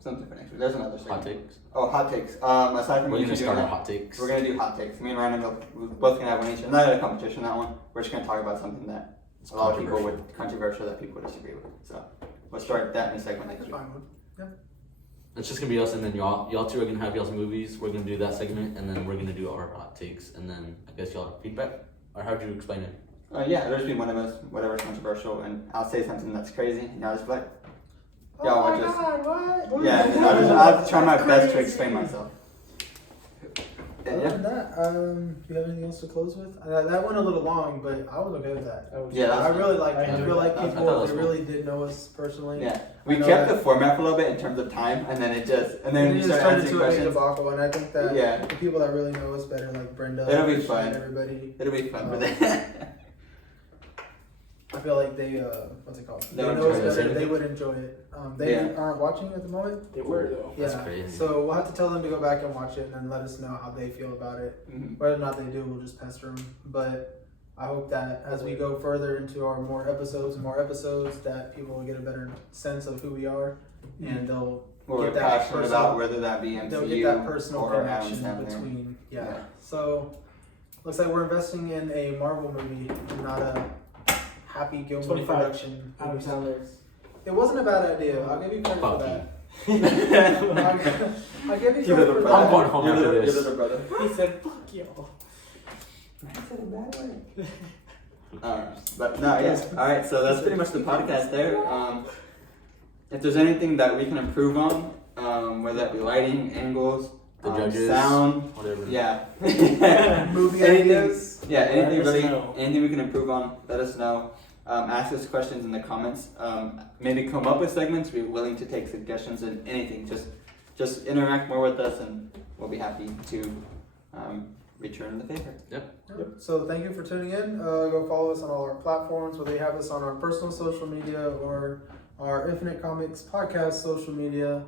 Something for next week. There's another segment. hot takes. Oh, hot takes. Aside from We're you gonna two start doing our that, hot takes. we're gonna do hot takes. Me and Ryan we're both gonna have one each. I'm not in a competition that one. We're just gonna talk about something that It's a lot of people controversial. would controversial that people would disagree with. So we'll start that in a segment next That's week. fine one. It's just gonna be us, and then y'all two are gonna have y'all's movies. We're gonna do that segment, and then we're gonna do our hot takes, and then I guess y'all have feedback. Or how'd you explain it? Yeah, there's be one of us, whatever's controversial, and I'll say something that's crazy, and y'all just be like, Oh Yeah, my we're just- god, what? yeah, and I'll try my best to explain myself. Other Yeah, than that, do you have anything else to close with? That went a little long, but I was okay with that. that was Yeah, I that's- really liked it. I enjoyed feel like that. I people thought it was that cool. really did know us personally. yeah. We I know kept that- the format for a little bit in terms of time, and then it just, and then It we just started turned answering into a big questions. debacle, and I think that Yeah, the people that really know us better, like Brenda, It'll be Christian, fun. and everybody, it'll be fun for them. I feel like they, what's it called? They They would know us enjoy it. better. They would enjoy it. They Yeah. aren't watching at the moment. They were though. That's Yeah. crazy. So we'll have to tell them to go back and watch it, and then let us know how they feel about it. Mhm. Whether or not they do, we'll just pester them. But I hope that as we go further into our more episodes, that people will get a better sense of who we are, and they'll What we're Get that passionate personal- about, whether that be they'll MCU get that personal or Adam connection Sandler. between. Yeah. Yeah. So looks like we're investing in a Marvel movie, and not a Happy Gilmore 25 production. Adam Sandler's. It wasn't a bad idea. I'll give you credit for Fuck that. you. I'll give you Your credit little for brother. I'm going that. home Your after little- this. Your little brother. He said, "Fuck y'all." But no, yeah. All right, so that's pretty much the podcast there. If there's anything that we can improve on, whether that be lighting, angles, The judges, sound, whatever. yeah. Movie Anything- ideas. Yeah, anything Let us really, know. anything we can improve on, let us know. Ask us questions in the comments. Maybe come up with segments. We're willing to take suggestions and anything. Just interact more with us, and we'll be happy to return the favor. So thank you for tuning in. Go follow us on all our platforms, whether you have us on our personal social media or our Infinite Comics podcast social media.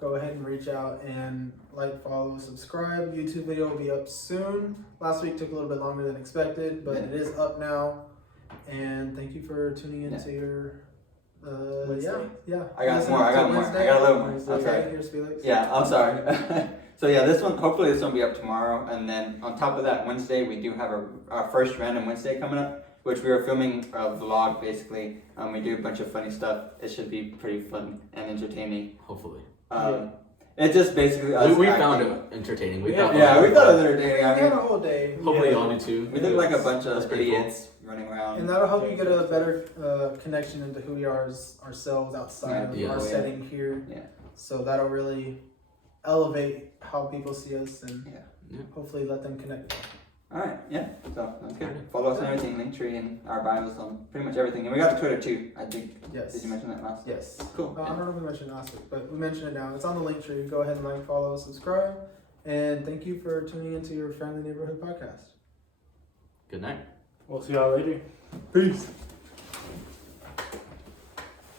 Go ahead and reach out and like, follow, subscribe. YouTube video will be up soon. Last week took a little bit longer than expected, but it is up now. And thank you for tuning in to your Wednesday. yeah. I got Listening more. I to got more. I Wednesday. got a little more. Wednesday. I'm sorry. Okay, here's Felix. Yeah, I'm sorry. So yeah, this one, hopefully this one will be up tomorrow. And then on top of that, Wednesday, we do have our first Random Wednesday coming up, which we are filming a vlog basically. We do a bunch of funny stuff. It should be pretty fun and entertaining. Hopefully. It's just basically us We acting. found it entertaining. We Yeah. thought Yeah, we thought it was entertaining. We I had a mean, whole day. Hopefully Yeah. y'all do too. we look like a bunch That's of pretty cool. idiots running around. And that'll help you get a better connection into who we are as ourselves outside of Yeah. our Yeah. setting here. Yeah. So that'll really elevate how people see us and Yeah. hopefully let them connect. Alright, yeah, so that's good. Follow us on everything, Linktree and our bios on pretty much everything. And we got a Twitter too, I think. Yes. Did you mention that last? Yes. Cool. I don't know if we mentioned it last week, but we mentioned it now. It's on the link tree. Go ahead and like, follow, subscribe. And thank you for tuning into your Family Neighborhood podcast. Good night. We'll see y'all later. Peace.